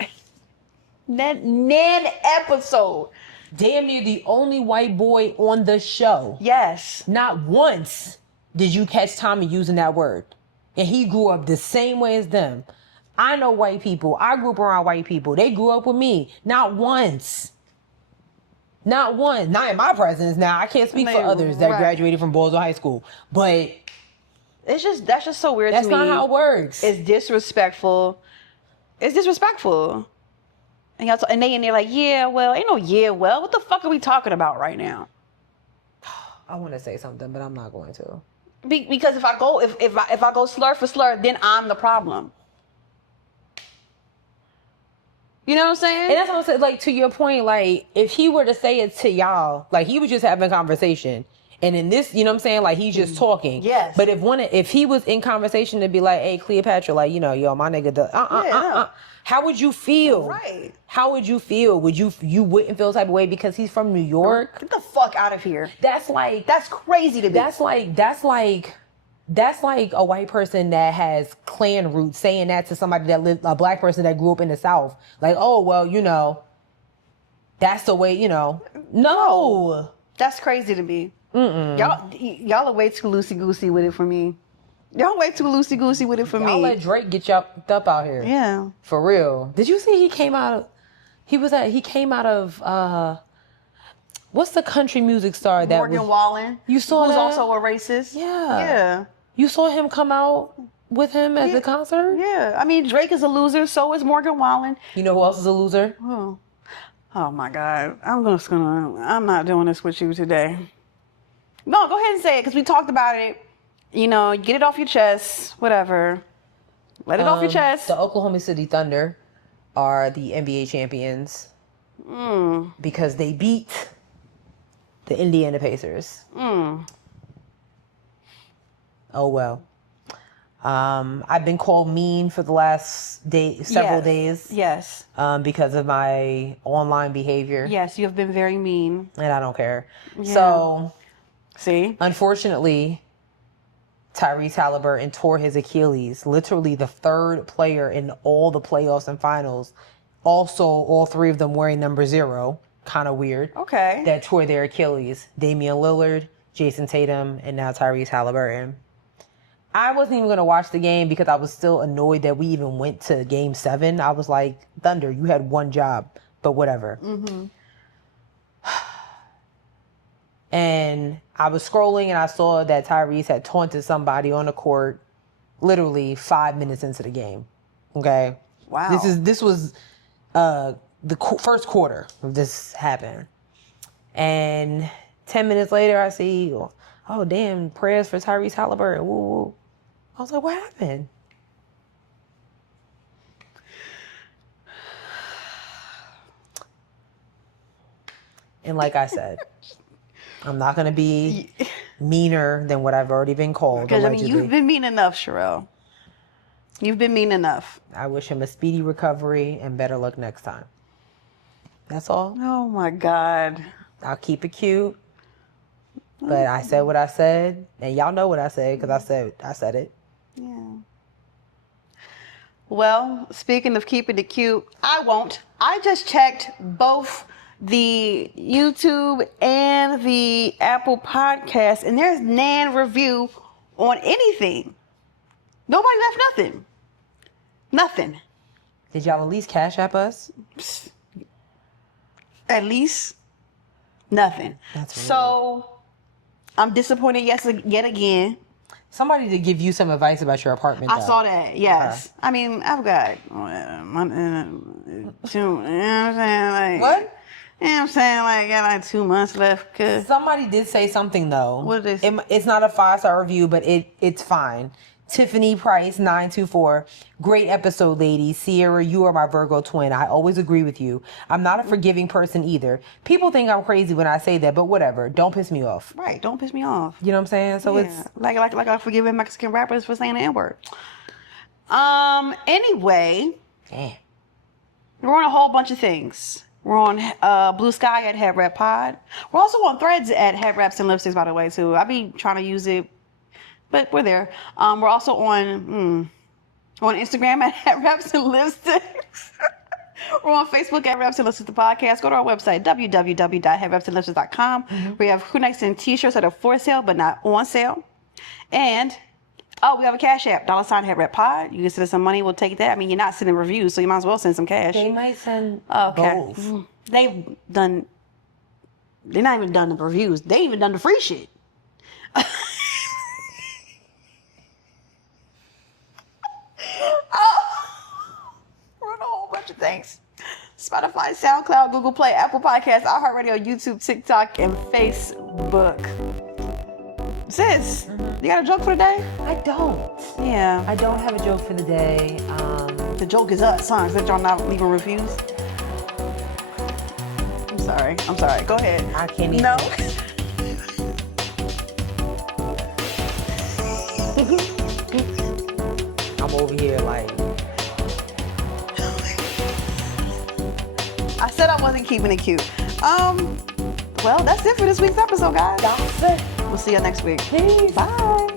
Nan episode. Damn near the only white boy on the show. Yes. Not once did you catch Tommy using that word. And he grew up the same way as them. I know white people. I grew up around white people. They grew up with me. Not once. Not one. Not in my presence. Now, I can't speak for others that graduated from Boylsville High School. But that's just so weird to me. That's not how it works. It's disrespectful. It's disrespectful. And they're like, yeah, well, ain't no yeah, well. What the fuck are we talking about right now? I want to say something, but I'm not going to. Because if I go slur for slur, then I'm the problem. You know what I'm saying? And that's what I'm saying. Like, to your point, like, if he were to say it to y'all, like, he was just having a conversation. And in this, you know what I'm saying? Like, he's just talking. Yes. But if he was in conversation to be like, hey, Cleopatra, like, yo, my nigga, how would you feel? Right. How would you feel? You wouldn't feel the type of way because he's from New York? Get the fuck out of here. That's crazy to me. That's like a white person that has clan roots saying that to somebody a black person that grew up in the South. Like, oh, well, that's the way, No. That's crazy to me. Mm-mm. Y'all are way too loosey-goosey with it for me. Y'all way too loosey-goosey with it for me. Y'all let Drake get y'all up out here. Yeah. For real. Did you see he came out He came out of what's the country music star that Morgan Wallen. You saw who's that? also a racist. Yeah. You saw him come out with him at the concert? Yeah. I mean, Drake is a loser. So is Morgan Wallen. You know who else is a loser? Oh my God. I'm not doing this with you today. No, go ahead and say it because we talked about it. You know, get it off your chest. Whatever. Let it off your chest. The Oklahoma City Thunder are the NBA champions because they beat the Indiana Pacers. Oh well. I've been called mean for the last several days. Yes. Because of my online behavior. Yes, you have been very mean. And I don't care. Yeah. So, see? Unfortunately, Tyrese Halliburton tore his Achilles. Literally the third player in all the playoffs and finals. Also, all three of them wearing number 0. Kind of weird. Okay. That tore their Achilles. Damian Lillard, Jason Tatum, and now Tyrese Halliburton. I wasn't even going to watch the game because I was still annoyed that we even went to game 7. I was like, Thunder, you had one job, but whatever. And I was scrolling and I saw that Tyrese had taunted somebody on the court literally 5 minutes into the game. Okay. Wow. This was the first quarter of this happened. And 10 minutes later I see, oh damn, prayers for Tyrese Halliburton. Woo, woo. I was like, what happened? And like I said, I'm not going to be meaner than what I've already been called. Because, I mean, you've been mean enough, Sherelle. You've been mean enough. I wish him a speedy recovery and better luck next time. That's all. Oh, my God. I'll keep it cute. But I said what I said. And y'all know what I said because I said it. Yeah. Well, speaking of keeping it cute, I won't. I just checked both the YouTube and the Apple Podcast, and there's nan review on anything. Nobody left nothing. Nothing. Did y'all at least Cashapp us? At least nothing. That's weird. So I'm disappointed yet again. Somebody did give you some advice about your apartment. I saw that. Yes. I mean, I've got you know what I'm saying? Like, what? You know what I'm saying? Like, I got like 2 months left. Cause somebody did say something though. What did they say? It's not a 5-star review, but it's fine. Tiffany Price 924. Great episode, ladies. Sierra, you are my Virgo twin. I always agree with you. I'm not a forgiving person either. People think I'm crazy when I say that, but whatever. Don't piss me off. Right. Don't piss me off. You know what I'm saying? So yeah. it's like I'm forgiving Mexican rappers for saying the N-word. Anyway. Damn. We're on a whole bunch of things. We're on Bluesky at Headwrappod. We're also on Threads at Headwraps and Lipsticks, by the way, too. I be trying to use it, but we're there. We're also on Instagram at Headwraps and Lipsticks. We're on Facebook at Headwraps and Lipsticks, the podcast. Go to our website, www.headwrapsandlipsticks.com. We have Who Next and t-shirts that are for sale, but not on sale. And we have a Cash App, $Headwrappod. You can send us some money, we'll take that. I mean, you're not sending reviews, so you might as well send some cash. They might send both. They're not even done the reviews. They even done the free shit. We're on a whole bunch of things. Spotify, SoundCloud, Google Play, Apple Podcasts, iHeartRadio, YouTube, TikTok, and Facebook. Sis, you got a joke for the day? I don't. Yeah. I don't have a joke for the day. The joke is us, huh? That y'all not leaving reviews? I'm sorry. Go ahead. I can't even. No. I'm over here like. I said I wasn't keeping it cute. Well, that's it for this week's episode, guys. That's it. We'll see you next week. Peace. Bye.